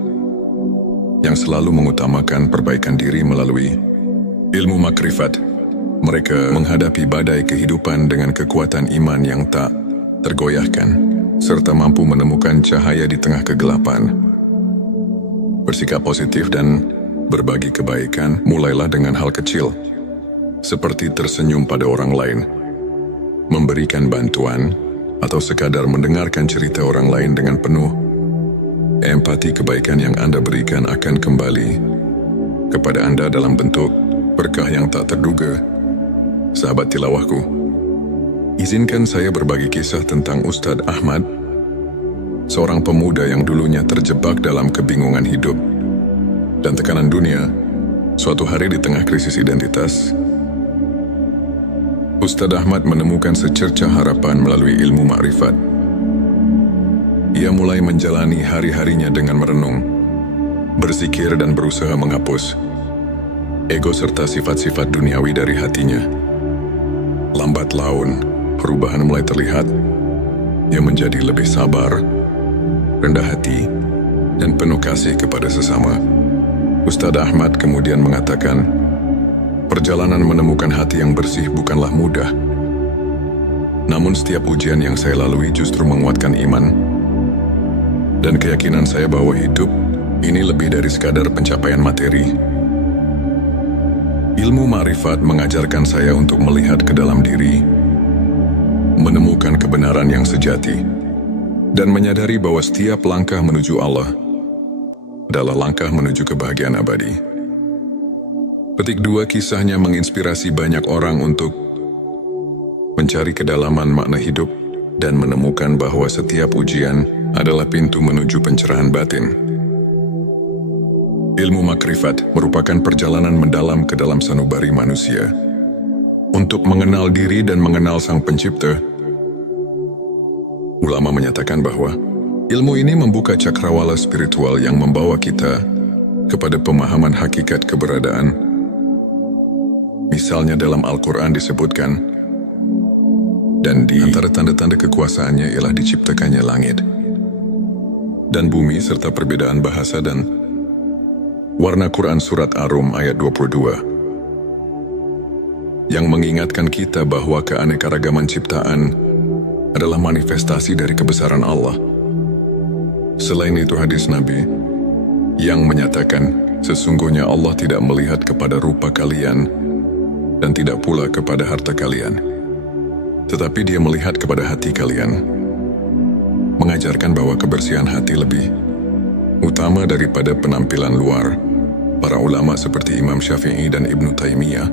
yang selalu mengutamakan perbaikan diri melalui ilmu makrifat. Mereka menghadapi badai kehidupan dengan kekuatan iman yang tak tergoyahkan, serta mampu menemukan cahaya di tengah kegelapan. Bersikap positif dan berbagi kebaikan mulailah dengan hal kecil, seperti tersenyum pada orang lain, memberikan bantuan, atau sekadar mendengarkan cerita orang lain dengan penuh empati. Kebaikan yang Anda berikan akan kembali kepada Anda dalam bentuk berkah yang tak terduga. Sahabat tilawahku, izinkan saya berbagi kisah tentang Ustadz Ahmad, seorang pemuda yang dulunya terjebak dalam kebingungan hidup dan tekanan dunia. Suatu hari di tengah krisis identitas, Ustadz Ahmad menemukan secercah harapan melalui ilmu makrifat. Ia mulai menjalani hari-harinya dengan merenung, berzikir dan berusaha menghapus ego serta sifat-sifat duniawi dari hatinya. Lambat laun, perubahan mulai terlihat. Ia menjadi lebih sabar, rendah hati, dan penuh kasih kepada sesama. Ustadz Ahmad kemudian mengatakan, perjalanan menemukan hati yang bersih bukanlah mudah. Namun setiap ujian yang saya lalui justru menguatkan iman dan keyakinan saya bahwa hidup ini lebih dari sekadar pencapaian materi. Ilmu makrifat mengajarkan saya untuk melihat ke dalam diri, menemukan kebenaran yang sejati, dan menyadari bahwa setiap langkah menuju Allah adalah langkah menuju kebahagiaan abadi. Petik 2, kisahnya menginspirasi banyak orang untuk mencari kedalaman makna hidup dan menemukan bahwa setiap ujian adalah pintu menuju pencerahan batin. Ilmu makrifat merupakan perjalanan mendalam ke dalam sanubari manusia untuk mengenal diri dan mengenal Sang Pencipta. Ulama menyatakan bahwa ilmu ini membuka cakrawala spiritual yang membawa kita kepada pemahaman hakikat keberadaan. Misalnya dalam Al-Quran disebutkan, dan di antara tanda-tanda kekuasaannya ialah diciptakannya langit dan bumi serta perbedaan bahasa dan warna. Quran Surat Ar-Rum ayat 22 yang mengingatkan kita bahwa keanekaragaman ciptaan adalah manifestasi dari kebesaran Allah. Selain itu hadis Nabi yang menyatakan, sesungguhnya Allah tidak melihat kepada rupa kalian dan tidak pula kepada harta kalian, tetapi Dia melihat kepada hati kalian, mengajarkan bahwa kebersihan hati lebih utama daripada penampilan luar. Para ulama seperti Imam Syafi'i dan Ibnu Taimiyah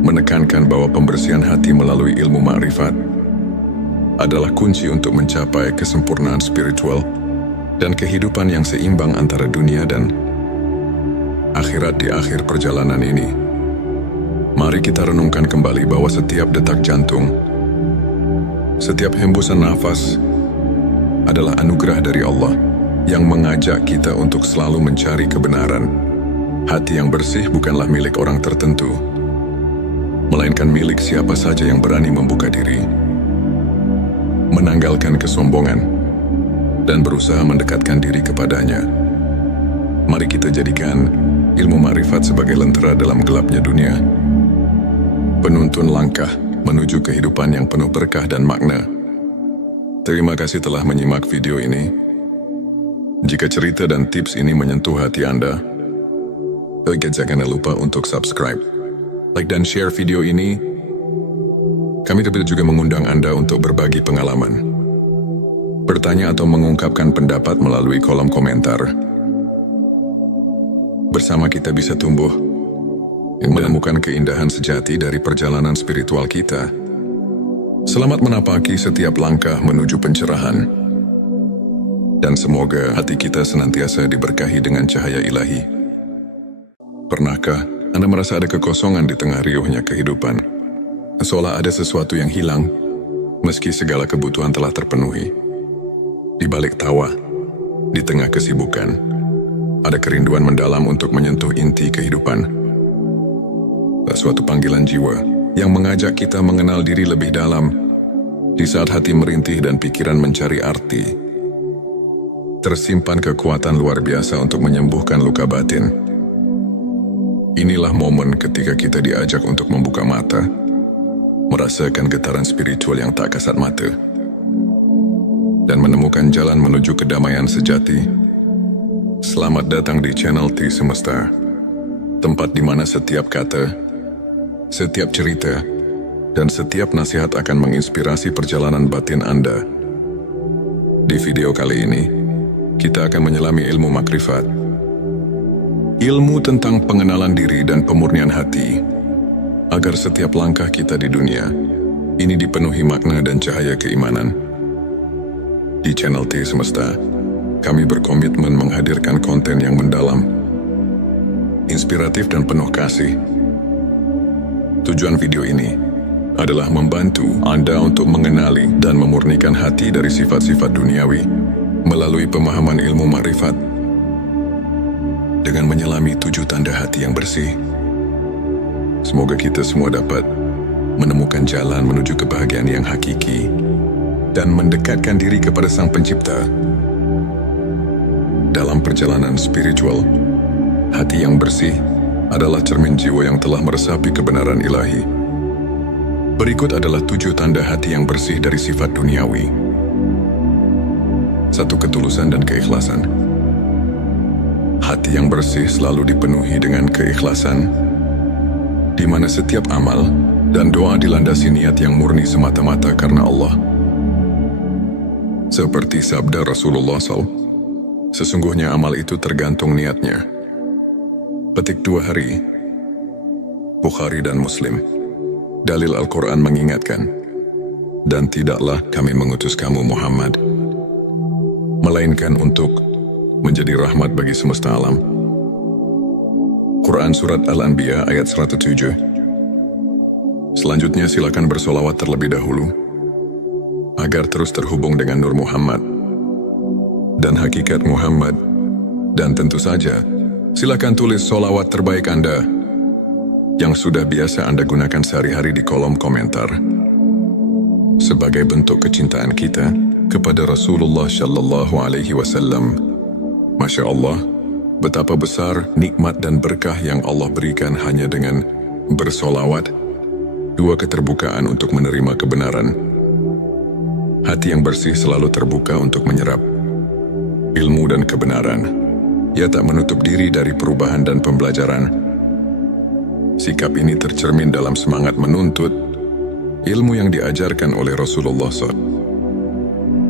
menekankan bahwa pembersihan hati melalui ilmu makrifat adalah kunci untuk mencapai kesempurnaan spiritual dan kehidupan yang seimbang antara dunia dan akhirat. Di akhir perjalanan ini, mari kita renungkan kembali bahwa setiap detak jantung, setiap hembusan nafas adalah anugerah dari Allah yang mengajak kita untuk selalu mencari kebenaran. Hati yang bersih bukanlah milik orang tertentu, melainkan milik siapa saja yang berani membuka diri, menanggalkan kesombongan, dan berusaha mendekatkan diri kepadanya. Mari kita jadikan ilmu makrifat sebagai lentera dalam gelapnya dunia, penuntun langkah menuju kehidupan yang penuh berkah dan makna. Terima kasih telah menyimak video ini. Jika cerita dan tips ini menyentuh hati Anda, jangan lupa untuk subscribe, like dan share video ini. Kami juga mengundang Anda untuk berbagi pengalaman, bertanya atau mengungkapkan pendapat melalui kolom komentar. Bersama kita bisa tumbuh yang menemukan keindahan sejati dari perjalanan spiritual kita. Selamat menapaki setiap langkah menuju pencerahan. Dan semoga hati kita senantiasa diberkahi dengan cahaya ilahi. Pernahkah Anda merasa ada kekosongan di tengah riuhnya kehidupan? Seolah ada sesuatu yang hilang, Meski segala kebutuhan telah terpenuhi, di balik tawa, di tengah kesibukan, ada kerinduan mendalam untuk menyentuh inti kehidupan. Suatu panggilan jiwa yang mengajak kita mengenal diri lebih dalam di saat hati merintih dan pikiran mencari arti. Tersimpan kekuatan luar biasa untuk menyembuhkan luka batin. Inilah momen ketika kita diajak untuk membuka mata, merasakan getaran spiritual yang tak kasat mata, dan menemukan jalan menuju kedamaian sejati. Selamat datang di channel T Semesta, tempat di mana setiap kata, setiap cerita, dan setiap nasihat akan menginspirasi perjalanan batin Anda. Di video kali ini, kita akan menyelami ilmu makrifat, ilmu tentang pengenalan diri dan pemurnian hati, agar setiap langkah kita di dunia ini dipenuhi makna dan cahaya keimanan. Di channel T Semesta, kami berkomitmen menghadirkan konten yang mendalam, inspiratif dan penuh kasih. Tujuan video ini adalah membantu Anda untuk mengenali dan memurnikan hati dari sifat-sifat duniawi melalui pemahaman ilmu makrifat dengan menyelami 7 tanda hati yang bersih. Semoga kita semua dapat menemukan jalan menuju kebahagiaan yang hakiki dan mendekatkan diri kepada Sang Pencipta. Dalam perjalanan spiritual, hati yang bersih adalah cermin jiwa yang telah meresapi kebenaran ilahi. Berikut adalah 7 tanda hati yang bersih dari sifat duniawi. 1. Ketulusan dan keikhlasan. Hati yang bersih selalu dipenuhi dengan keikhlasan, di mana setiap amal dan doa dilandasi niat yang murni semata-mata karena Allah. Seperti sabda Rasulullah SAW, sesungguhnya amal itu tergantung niatnya. Petik 2 hari, Bukhari dan Muslim. Dalil Al-Quran mengingatkan, dan tidaklah kami mengutus kamu Muhammad, melainkan untuk menjadi rahmat bagi semesta alam. Quran Surat Al-Anbiya ayat 107. Selanjutnya silakan bersolawat terlebih dahulu, agar terus terhubung dengan Nur Muhammad dan hakikat Muhammad. Dan tentu saja, silakan tulis solawat terbaik Anda yang sudah biasa Anda gunakan sehari-hari di kolom komentar, sebagai bentuk kecintaan kita kepada Rasulullah Shallallahu Alaihi Wasallam. Masya Allah, betapa besar nikmat dan berkah yang Allah berikan hanya dengan bersolawat. 2. Keterbukaan untuk menerima kebenaran. Hati yang bersih selalu terbuka untuk menyerap ilmu dan kebenaran. Ia tak menutup diri dari perubahan dan pembelajaran. Sikap ini tercermin dalam semangat menuntut ilmu yang diajarkan oleh Rasulullah SAW.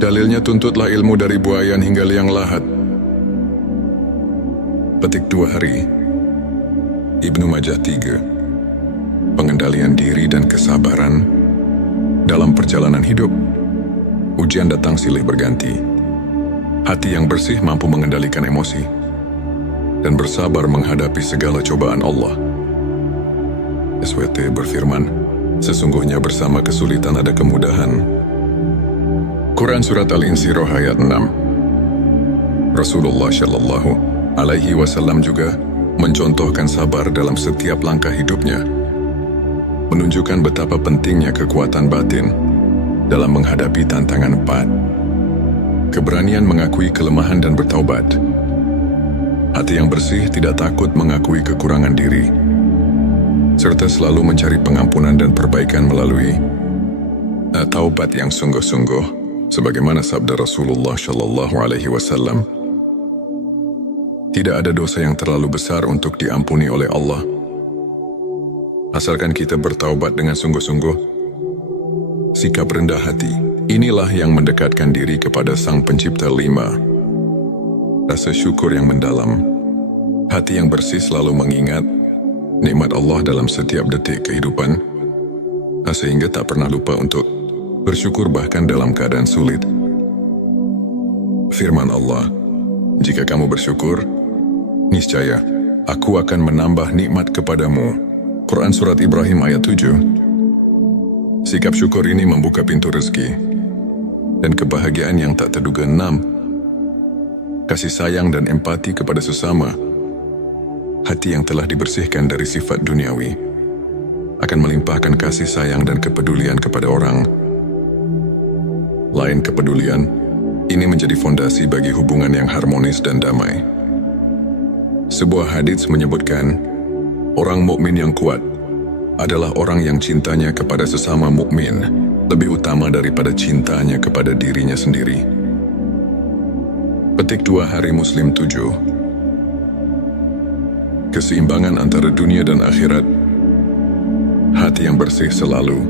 Dalilnya, tuntutlah ilmu dari buayan hingga liang lahat. Petik 2 hari, Ibnu Majah 3. Pengendalian diri dan kesabaran dalam perjalanan hidup. Ujian datang silih berganti. Hati yang bersih mampu mengendalikan emosi dan bersabar menghadapi segala cobaan Allah. SWT berfirman, sesungguhnya bersama kesulitan ada kemudahan. Quran Surat Al-Insyirah ayat 6. Rasulullah Shallallahu Alaihi Wasallam juga mencontohkan sabar dalam setiap langkah hidupnya, menunjukkan betapa pentingnya kekuatan batin dalam menghadapi tantangan 4. Keberanian mengakui kelemahan dan bertaubat. Hati yang bersih tidak takut mengakui kekurangan diri, serta selalu mencari pengampunan dan perbaikan melalui taubat yang sungguh-sungguh, sebagaimana sabda Rasulullah Shallallahu Alaihi Wasallam. Tidak ada dosa yang terlalu besar untuk diampuni oleh Allah, asalkan kita bertaubat dengan sungguh-sungguh. Sikap rendah hati, inilah yang mendekatkan diri kepada Sang Pencipta. 5. Rasa syukur yang mendalam. Hati yang bersih selalu mengingat nikmat Allah dalam setiap detik kehidupan, sehingga tak pernah lupa untuk bersyukur bahkan dalam keadaan sulit. Firman Allah, jika kamu bersyukur, niscaya aku akan menambah nikmat kepadamu. Quran Surat Ibrahim ayat 7. Sikap syukur ini membuka pintu rezeki dan kebahagiaan yang tak terduga. 6. Kasih sayang dan empati kepada sesama. Hati yang telah dibersihkan dari sifat duniawi akan melimpahkan kasih sayang dan kepedulian kepada orang lain. Kepedulian ini menjadi fondasi bagi hubungan yang harmonis dan damai. Sebuah hadits menyebutkan, orang mukmin yang kuat adalah orang yang cintanya kepada sesama mukmin lebih utama daripada cintanya kepada dirinya sendiri. Petik 2 Hari Muslim 7. Keseimbangan antara dunia dan akhirat. Hati yang bersih selalu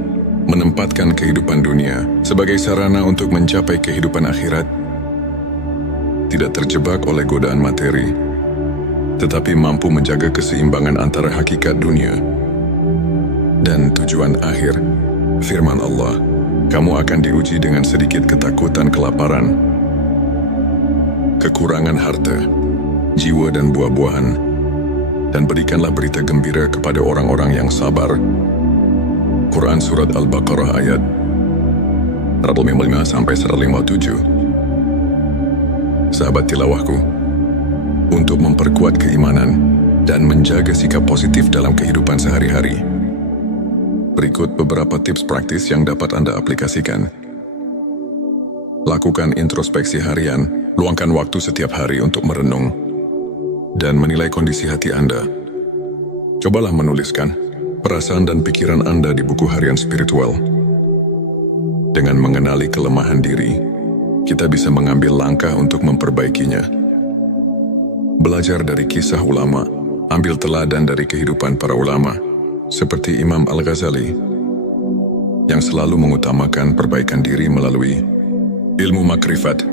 menempatkan kehidupan dunia sebagai sarana untuk mencapai kehidupan akhirat. Tidak terjebak oleh godaan materi, tetapi mampu menjaga keseimbangan antara hakikat dunia dan tujuan akhir. Firman Allah, kamu akan diuji dengan sedikit ketakutan, kelaparan, kekurangan harta, jiwa dan buah-buahan, dan berikanlah berita gembira kepada orang-orang yang sabar. Quran Surat Al-Baqarah ayat 155-157. Sahabat tilawahku, untuk memperkuat keimanan dan menjaga sikap positif dalam kehidupan sehari-hari, berikut beberapa tips praktis yang dapat Anda aplikasikan. Lakukan introspeksi harian. Luangkan waktu setiap hari untuk merenung dan menilai kondisi hati Anda. Cobalah menuliskan perasaan dan pikiran Anda di buku harian spiritual. Dengan mengenali kelemahan diri, kita bisa mengambil langkah untuk memperbaikinya. Belajar dari kisah ulama. Ambil teladan dari kehidupan para ulama, seperti Imam Al-Ghazali, yang selalu mengutamakan perbaikan diri melalui ilmu makrifat.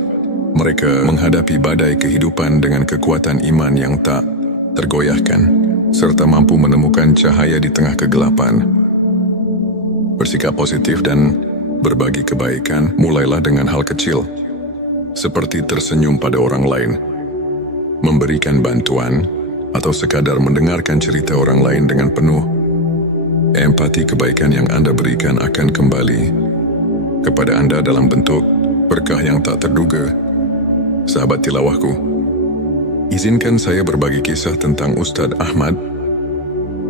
Mereka menghadapi badai kehidupan dengan kekuatan iman yang tak tergoyahkan, serta mampu menemukan cahaya di tengah kegelapan. Bersikap positif dan berbagi kebaikan mulailah dengan hal kecil, seperti tersenyum pada orang lain, memberikan bantuan, atau sekadar mendengarkan cerita orang lain dengan penuh empati. Kebaikan yang Anda berikan akan kembali kepada Anda dalam bentuk berkah yang tak terduga. Sahabat tilawahku, izinkan saya berbagi kisah tentang Ustadz Ahmad,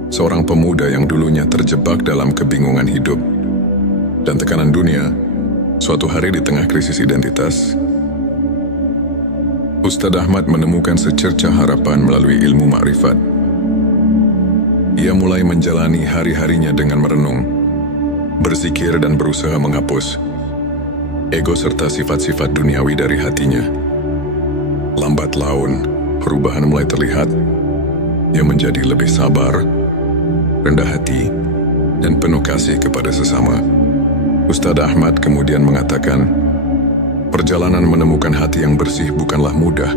seorang pemuda yang dulunya terjebak dalam kebingungan hidup dan tekanan dunia. Suatu hari di tengah krisis identitas, Ustadz Ahmad menemukan secercah harapan melalui ilmu makrifat. Ia mulai menjalani hari-harinya dengan merenung, berzikir dan berusaha menghapus ego serta sifat-sifat duniawi dari hatinya. Lambat laun, perubahan mulai terlihat. Ia menjadi lebih sabar, rendah hati, dan penuh kasih kepada sesama. Ustadz Ahmad kemudian mengatakan, perjalanan menemukan hati yang bersih bukanlah mudah.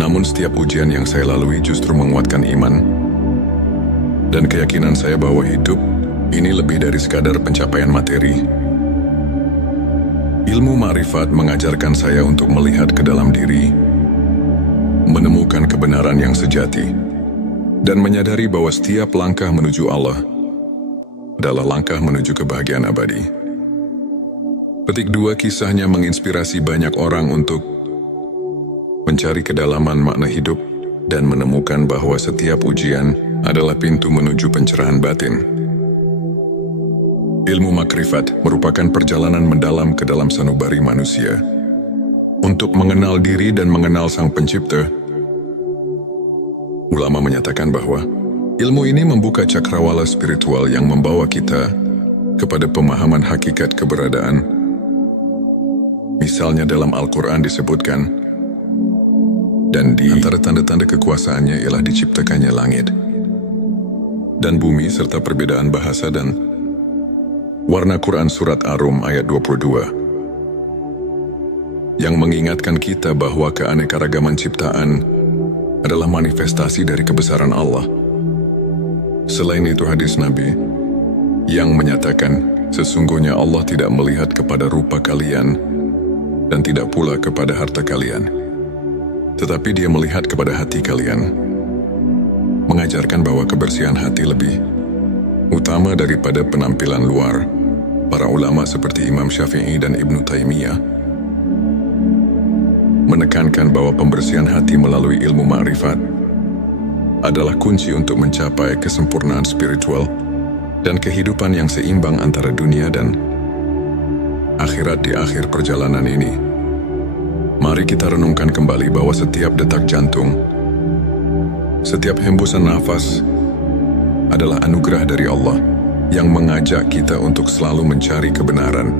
Namun setiap ujian yang saya lalui justru menguatkan iman dan keyakinan saya bahwa hidup ini lebih dari sekadar pencapaian materi. Ilmu makrifat mengajarkan saya untuk melihat ke dalam diri, menemukan kebenaran yang sejati, dan menyadari bahwa setiap langkah menuju Allah adalah langkah menuju kebahagiaan abadi. Petik 2. Kisahnya menginspirasi banyak orang untuk mencari kedalaman makna hidup dan menemukan bahwa setiap ujian adalah pintu menuju pencerahan batin. Ilmu makrifat merupakan perjalanan mendalam ke dalam sanubari manusia untuk mengenal diri dan mengenal Sang Pencipta. Ulama menyatakan bahwa ilmu ini membuka cakrawala spiritual yang membawa kita kepada pemahaman hakikat keberadaan. Misalnya dalam Al-Quran disebutkan, dan di antara tanda-tanda kekuasaannya ialah diciptakannya langit dan bumi serta perbedaan bahasa dan warna. Quran Surat Ar-Rum ayat 22, yang mengingatkan kita bahwa keanekaragaman ciptaan adalah manifestasi dari kebesaran Allah. Selain itu hadis Nabi yang menyatakan, sesungguhnya Allah tidak melihat kepada rupa kalian dan tidak pula kepada harta kalian, tetapi Dia melihat kepada hati kalian, mengajarkan bahwa kebersihan hati lebih Utama daripada penampilan luar, para ulama seperti Imam Syafi'i dan Ibnu Taimiyah menekankan bahwa pembersihan hati melalui ilmu ma'rifat adalah kunci untuk mencapai kesempurnaan spiritual dan kehidupan yang seimbang antara dunia dan akhirat di akhir perjalanan ini. Mari kita renungkan kembali bahwa setiap detak jantung, setiap hembusan nafas adalah anugerah dari Allah yang mengajak kita untuk selalu mencari kebenaran.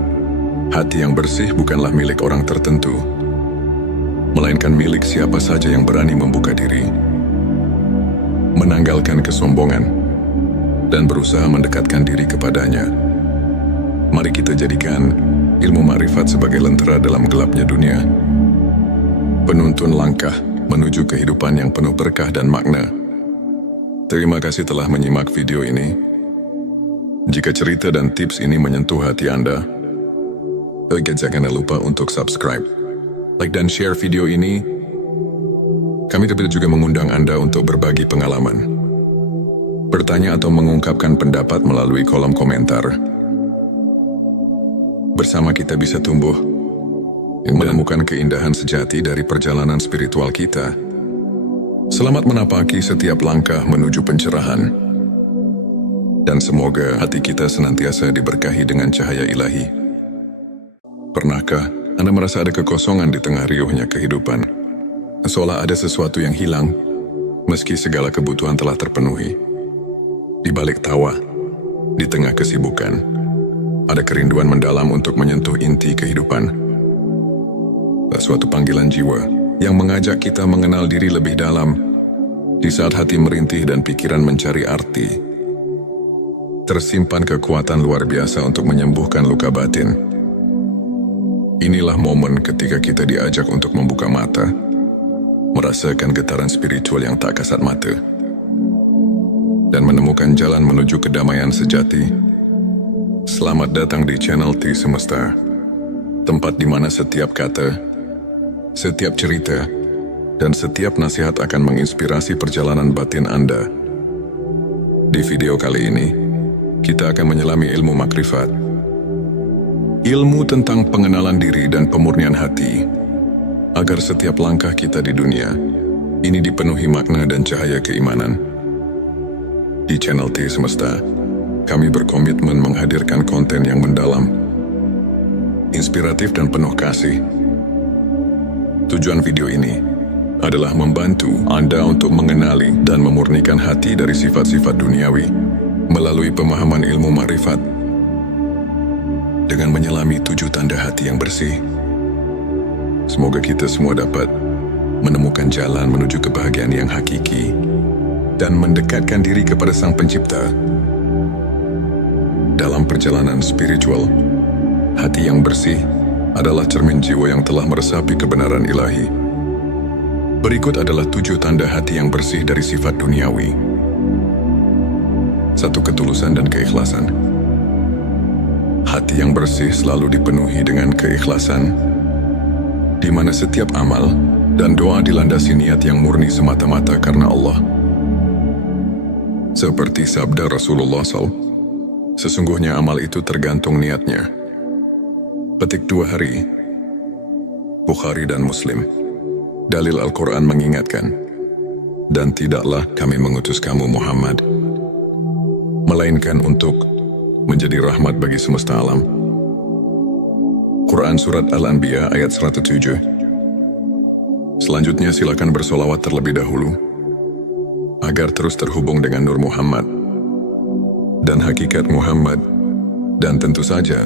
Hati yang bersih bukanlah milik orang tertentu, melainkan milik siapa saja yang berani membuka diri, menanggalkan kesombongan, dan berusaha mendekatkan diri kepadanya. Mari kita jadikan ilmu ma'rifat sebagai lentera dalam gelapnya dunia, penuntun langkah menuju kehidupan yang penuh berkah dan makna. Terima kasih telah menyimak video ini. Jika cerita dan tips ini menyentuh hati Anda, jangan lupa untuk subscribe, like dan share video ini. Kami juga mengundang Anda untuk berbagi pengalaman, bertanya atau mengungkapkan pendapat melalui kolom komentar. Bersama kita bisa tumbuh, menemukan keindahan sejati dari perjalanan spiritual kita. Selamat menapaki setiap langkah menuju pencerahan. Dan semoga hati kita senantiasa diberkahi dengan cahaya ilahi. Pernahkah Anda merasa ada kekosongan di tengah riuhnya kehidupan? Seolah ada sesuatu yang hilang, meski segala kebutuhan telah terpenuhi. Di balik tawa, di tengah kesibukan, ada kerinduan mendalam untuk menyentuh inti kehidupan. Suatu panggilan jiwa yang mengajak kita mengenal diri lebih dalam. Di saat hati merintih dan pikiran mencari arti, tersimpan kekuatan luar biasa untuk menyembuhkan luka batin. Inilah momen ketika kita diajak untuk membuka mata, merasakan getaran spiritual yang tak kasat mata, dan menemukan jalan menuju kedamaian sejati. Selamat datang di channel T Semesta, tempat di mana setiap kata, setiap cerita, dan setiap nasihat akan menginspirasi perjalanan batin Anda. Di video kali ini, kita akan menyelami ilmu makrifat, ilmu tentang pengenalan diri dan pemurnian hati, agar setiap langkah kita di dunia ini dipenuhi makna dan cahaya keimanan. Di channel T Semesta, kami berkomitmen menghadirkan konten yang mendalam, inspiratif dan penuh kasih. Tujuan video ini adalah membantu Anda untuk mengenali dan memurnikan hati dari sifat-sifat duniawi melalui pemahaman ilmu ma'rifat. Dengan menyelami 7 tanda hati yang bersih, semoga kita semua dapat menemukan jalan menuju kebahagiaan yang hakiki dan mendekatkan diri kepada Sang Pencipta. Dalam perjalanan spiritual, hati yang bersih adalah cermin jiwa yang telah meresapi kebenaran ilahi. Berikut adalah 7 tanda hati yang bersih dari sifat duniawi. 1. Ketulusan dan keikhlasan. Hati yang bersih selalu dipenuhi dengan keikhlasan, di mana setiap amal dan doa dilandasi niat yang murni semata-mata karena Allah. Seperti sabda Rasulullah SAW, sesungguhnya amal itu tergantung niatnya. Petik 2 hari, Bukhari dan Muslim. Dalil Al-Quran mengingatkan, dan tidaklah kami mengutus kamu Muhammad, melainkan untuk menjadi rahmat bagi semesta alam. Quran Surat Al-Anbiya ayat 107. Selanjutnya silakan bersolawat terlebih dahulu, agar terus terhubung dengan Nur Muhammad dan hakikat Muhammad. Dan tentu saja,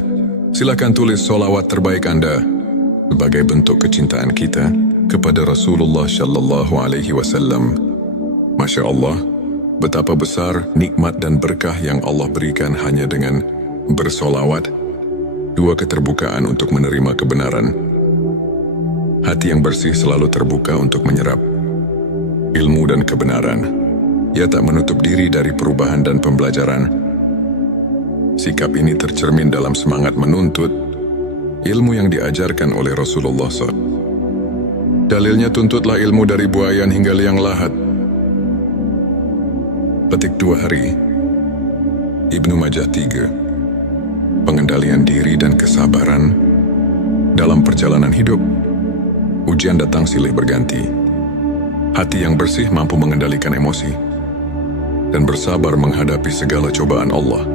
silakan tulis solawat terbaik Anda sebagai bentuk kecintaan kita kepada Rasulullah Shallallahu Alaihi Wasallam. Masya Allah, betapa besar nikmat dan berkah yang Allah berikan hanya dengan bersolawat. 2. Keterbukaan untuk menerima kebenaran. Hati yang bersih selalu terbuka untuk menyerap ilmu dan kebenaran. Ia tak menutup diri dari perubahan dan pembelajaran. Sikap ini tercermin dalam semangat menuntut ilmu yang diajarkan oleh Rasulullah SAW. Dalilnya, tuntutlah ilmu dari buayan hingga liang lahat. Petik 2 hari, Ibnu Majah 3. Pengendalian diri dan kesabaran dalam perjalanan hidup. Ujian datang silih berganti. Hati yang bersih mampu mengendalikan emosi dan bersabar menghadapi segala cobaan Allah.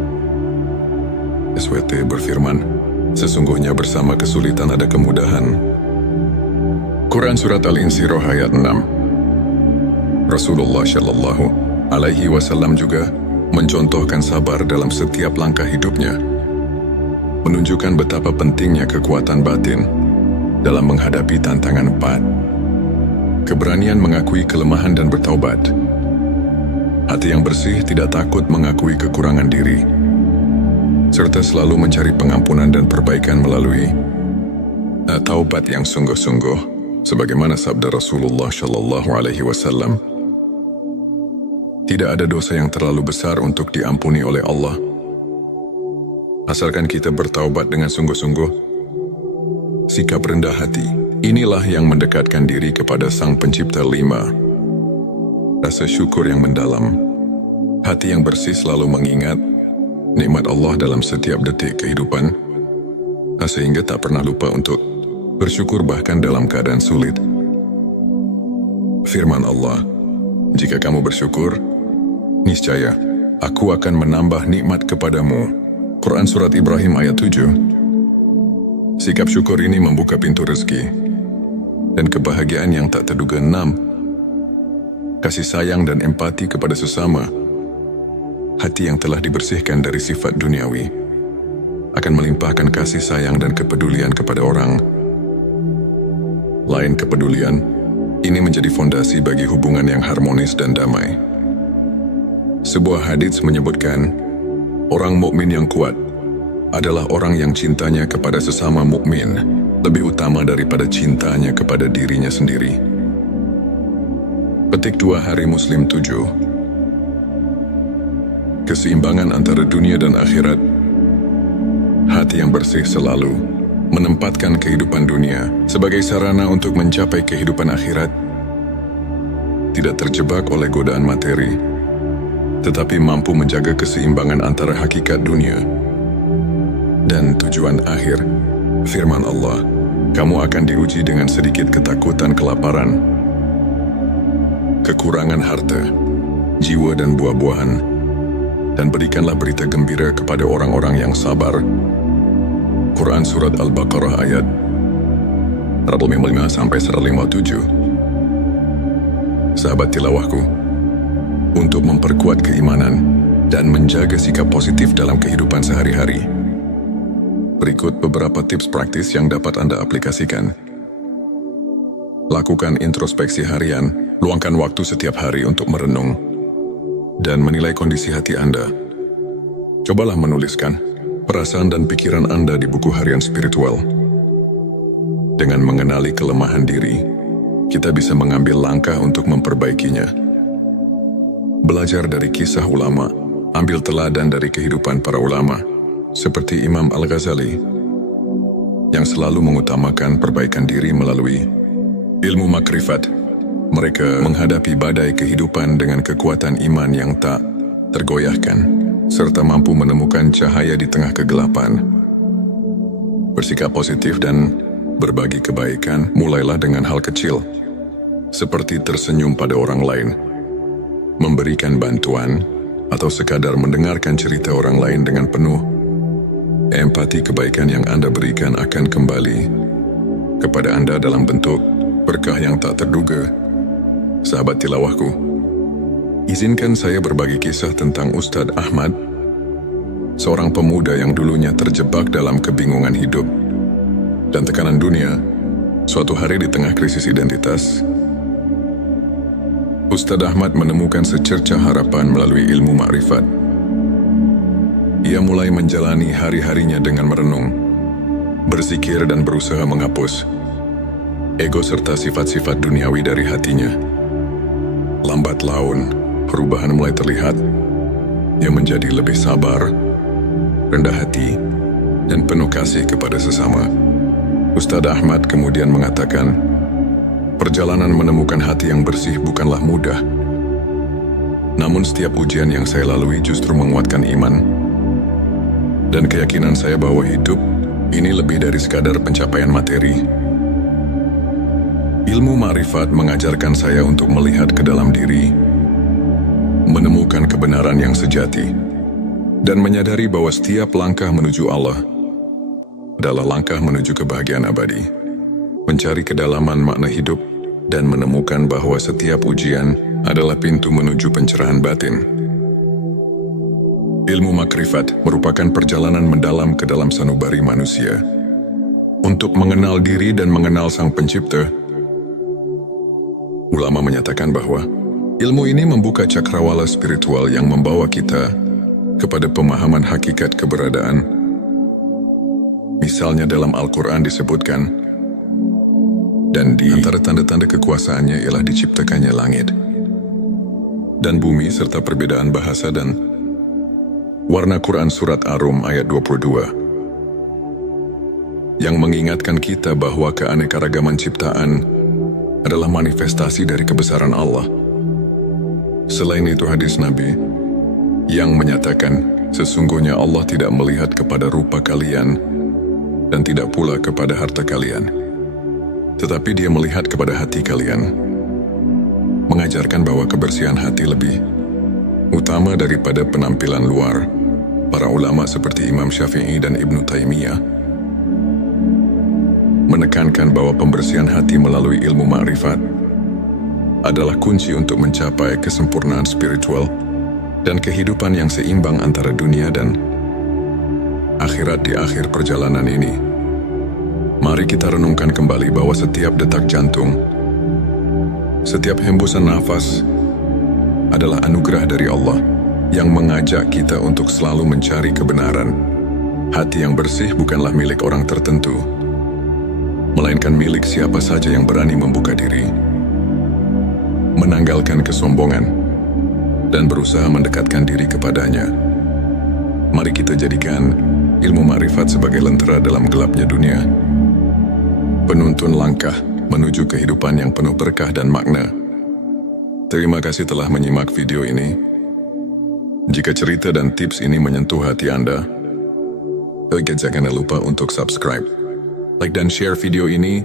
SWT berfirman, sesungguhnya bersama kesulitan ada kemudahan. Quran Surat Al-Insyirah ayat 6. Rasulullah Shallallahu Alaihi Wasallam juga mencontohkan sabar dalam setiap langkah hidupnya, menunjukkan betapa pentingnya kekuatan batin dalam menghadapi tantangan keberanian mengakui kelemahan dan bertaubat. Hati yang bersih tidak takut mengakui kekurangan diri, serta selalu mencari pengampunan dan perbaikan melalui taubat yang sungguh-sungguh, sebagaimana sabda Rasulullah Shallallahu Alaihi Wasallam. Tidak ada dosa yang terlalu besar untuk diampuni oleh Allah, asalkan kita bertaubat dengan sungguh-sungguh. Sikap rendah hati, inilah yang mendekatkan diri kepada Sang Pencipta. 5. Rasa syukur yang mendalam. Hati yang bersih selalu mengingat nikmat Allah dalam setiap detik kehidupan, sehingga tak pernah lupa untuk bersyukur bahkan dalam keadaan sulit. Firman Allah, jika kamu bersyukur, niscaya aku akan menambah nikmat kepadamu. Quran Surat Ibrahim ayat 7. Sikap syukur ini membuka pintu rezeki dan kebahagiaan yang tak terduga. 6. Kasih sayang dan empati kepada sesama. Hati yang telah dibersihkan dari sifat duniawi akan melimpahkan kasih sayang dan kepedulian kepada orang lain. Kepedulian ini menjadi fondasi bagi hubungan yang harmonis dan damai. Sebuah hadits menyebutkan, orang mukmin yang kuat adalah orang yang cintanya kepada sesama mukmin lebih utama daripada cintanya kepada dirinya sendiri. Petik 2 Hari Muslim 7. Keseimbangan antara dunia dan akhirat. Hati yang bersih selalu menempatkan kehidupan dunia sebagai sarana untuk mencapai kehidupan akhirat. Tidak terjebak oleh godaan materi, tetapi mampu menjaga keseimbangan antara hakikat dunia dan tujuan akhir. Firman Allah, kamu akan diuji dengan sedikit ketakutan, kelaparan, kekurangan harta, jiwa dan buah-buahan, dan berikanlah berita gembira kepada orang-orang yang sabar. Quran Surat Al-Baqarah ayat 155-157. Sahabat tilawahku, untuk memperkuat keimanan dan menjaga sikap positif dalam kehidupan sehari-hari, berikut beberapa tips praktis yang dapat Anda aplikasikan. Lakukan introspeksi harian. Luangkan waktu setiap hari untuk merenung dan menilai kondisi hati Anda. Cobalah menuliskan perasaan dan pikiran Anda di buku harian spiritual. Dengan mengenali kelemahan diri, kita bisa mengambil langkah untuk memperbaikinya. Belajar dari kisah ulama, ambil teladan dari kehidupan para ulama, seperti Imam Al-Ghazali, yang selalu mengutamakan perbaikan diri melalui ilmu makrifat. Mereka menghadapi badai kehidupan dengan kekuatan iman yang tak tergoyahkan, serta mampu menemukan cahaya di tengah kegelapan. Bersikap positif dan berbagi kebaikan mulailah dengan hal kecil, seperti tersenyum pada orang lain, memberikan bantuan, atau sekadar mendengarkan cerita orang lain dengan penuh empati. Kebaikan yang Anda berikan akan kembali kepada Anda dalam bentuk berkah yang tak terduga. Sahabat tilawahku, izinkan saya berbagi kisah tentang Ustadz Ahmad, seorang pemuda yang dulunya terjebak dalam kebingungan hidup dan tekanan dunia. Suatu hari di tengah krisis identitas, Ustadz Ahmad menemukan secercah harapan melalui ilmu makrifat. Ia mulai menjalani hari-harinya dengan merenung, berzikir dan berusaha menghapus ego serta sifat-sifat duniawi dari hatinya. Lambat laun, perubahan mulai terlihat. Ia menjadi lebih sabar, rendah hati, dan penuh kasih kepada sesama. Ustadz Ahmad kemudian mengatakan, perjalanan menemukan hati yang bersih bukanlah mudah. Namun setiap ujian yang saya lalui justru menguatkan iman dan keyakinan saya bahwa hidup ini lebih dari sekadar pencapaian materi. Ilmu ma'rifat mengajarkan saya untuk melihat ke dalam diri, menemukan kebenaran yang sejati, dan menyadari bahwa setiap langkah menuju Allah adalah langkah menuju kebahagiaan abadi. Mencari kedalaman makna hidup dan menemukan bahwa setiap ujian adalah pintu menuju pencerahan batin. Ilmu makrifat merupakan perjalanan mendalam ke dalam sanubari manusia untuk mengenal diri dan mengenal Sang Pencipta. Ulama menyatakan bahwa ilmu ini membuka cakrawala spiritual yang membawa kita kepada pemahaman hakikat keberadaan. Misalnya dalam Al-Quran disebutkan, dan di antara tanda-tanda kekuasaannya ialah diciptakannya langit dan bumi serta perbedaan bahasa dan warna. Quran Surat Ar-Rum ayat 22 yang mengingatkan kita bahwa keanekaragaman ciptaan adalah manifestasi dari kebesaran Allah. Selain itu hadis Nabi yang menyatakan sesungguhnya Allah tidak melihat kepada rupa kalian dan tidak pula kepada harta kalian, tetapi Dia melihat kepada hati kalian, mengajarkan bahwa kebersihan hati lebih utama daripada penampilan luar. Para ulama seperti Imam Syafi'i dan Ibnu Taimiyah menekankan bahwa pembersihan hati melalui ilmu ma'rifat adalah kunci untuk mencapai kesempurnaan spiritual dan kehidupan yang seimbang antara dunia dan akhirat. Di akhir perjalanan ini, mari kita renungkan kembali bahwa setiap detak jantung, setiap hembusan nafas adalah anugerah dari Allah yang mengajak kita untuk selalu mencari kebenaran. Hati yang bersih bukanlah milik orang tertentu, melainkan milik siapa saja yang berani membuka diri, menanggalkan kesombongan, dan berusaha mendekatkan diri kepadanya. Mari kita jadikan ilmu ma'rifat sebagai lentera dalam gelapnya dunia, penuntun langkah menuju kehidupan yang penuh berkah dan makna. Terima kasih telah menyimak video ini. Jika cerita dan tips ini menyentuh hati Anda, jangan lupa untuk subscribe, like dan share video ini.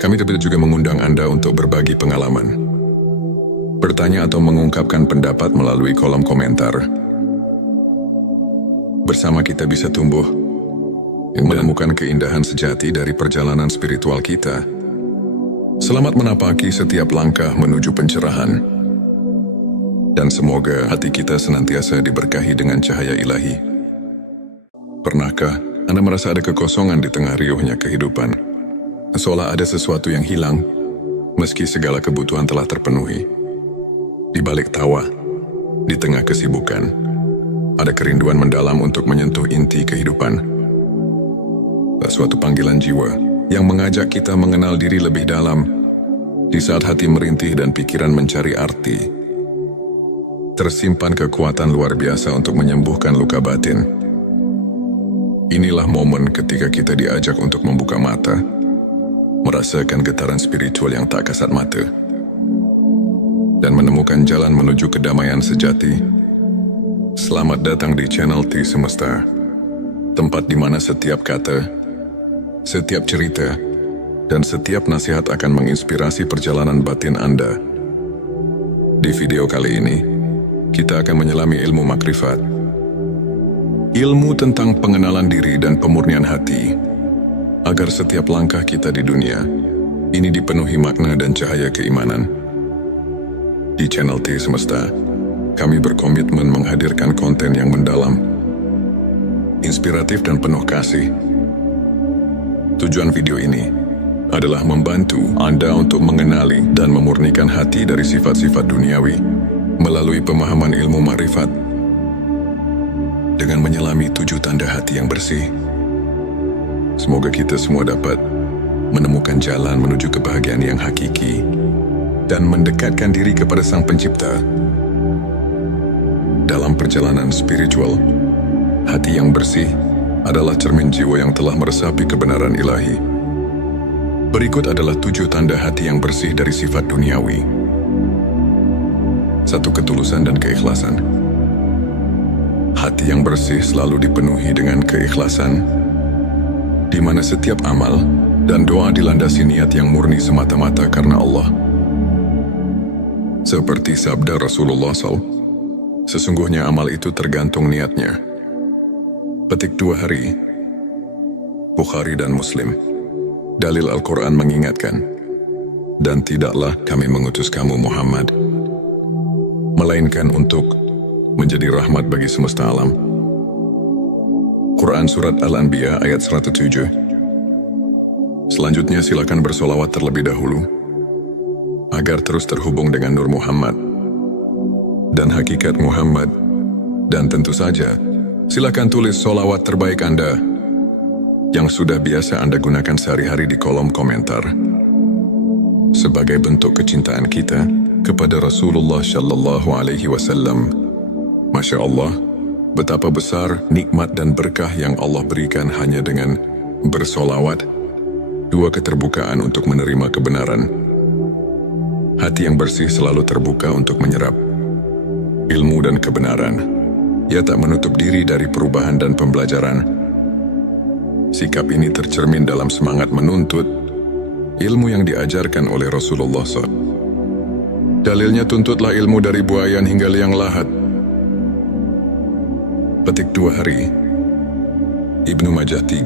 Kami juga mengundang Anda untuk berbagi pengalaman, bertanya atau mengungkapkan pendapat melalui kolom komentar. Bersama kita bisa tumbuh, menemukan keindahan sejati dari perjalanan spiritual kita. Selamat menapaki setiap langkah menuju pencerahan. Dan semoga hati kita senantiasa diberkahi dengan cahaya ilahi. Pernahkah Anda merasa ada kekosongan di tengah riuhnya kehidupan? Seolah ada sesuatu yang hilang, meski segala kebutuhan telah terpenuhi. Di balik tawa, di tengah kesibukan, ada kerinduan mendalam untuk menyentuh inti kehidupan. Suatu panggilan jiwa yang mengajak kita mengenal diri lebih dalam. Di saat hati merintih dan pikiran mencari arti, tersimpan kekuatan luar biasa untuk menyembuhkan luka batin. Inilah momen ketika kita diajak untuk membuka mata, merasakan getaran spiritual yang tak kasat mata, dan menemukan jalan menuju kedamaian sejati. Selamat datang di channel T Semesta, tempat di mana setiap kata, setiap cerita, dan setiap nasihat akan menginspirasi perjalanan batin Anda. Di video kali ini, kita akan menyelami ilmu makrifat, ilmu tentang pengenalan diri dan pemurnian hati, agar setiap langkah kita di dunia ini dipenuhi makna dan cahaya keimanan. Di channel T Semesta, kami berkomitmen menghadirkan konten yang mendalam, inspiratif dan penuh kasih. Tujuan video ini adalah membantu Anda untuk mengenali dan memurnikan hati dari sifat-sifat duniawi melalui pemahaman ilmu ma'rifat dengan menyelami 7 tanda hati yang bersih. Semoga kita semua dapat menemukan jalan menuju kebahagiaan yang hakiki dan mendekatkan diri kepada Sang Pencipta. Dalam perjalanan spiritual, hati yang bersih adalah cermin jiwa yang telah meresapi kebenaran ilahi. Berikut adalah 7 tanda hati yang bersih dari sifat duniawi. 1. Ketulusan dan keikhlasan. Hati yang bersih selalu dipenuhi dengan keikhlasan, di mana setiap amal dan doa dilandasi niat yang murni semata-mata karena Allah. Seperti sabda Rasulullah SAW, sesungguhnya amal itu tergantung niatnya. Petik 2 hari, Bukhari dan Muslim. Dalil Al-Quran mengingatkan, dan tidaklah kami mengutus kamu Muhammad, melainkan untuk menjadi rahmat bagi semesta alam. Quran Surat Al-Anbiya ayat 107. Selanjutnya silakan bersolawat terlebih dahulu, agar terus terhubung dengan Nur Muhammad dan hakikat Muhammad. Dan tentu saja, silakan tulis solawat terbaik Anda yang sudah biasa Anda gunakan sehari-hari di kolom komentar, sebagai bentuk kecintaan kita kepada Rasulullah Shallallahu Alaihi Wasallam. Masya Allah, betapa besar nikmat dan berkah yang Allah berikan hanya dengan bersolawat. 2. Keterbukaan untuk menerima kebenaran. Hati yang bersih selalu terbuka untuk menyerap ilmu dan kebenaran. Ia tak menutup diri dari perubahan dan pembelajaran. Sikap ini tercermin dalam semangat menuntut ilmu yang diajarkan oleh Rasulullah SAW. Dalilnya, tuntutlah ilmu dari buayan hingga liang lahat. Petik 2 hari, Ibnu Majah 3.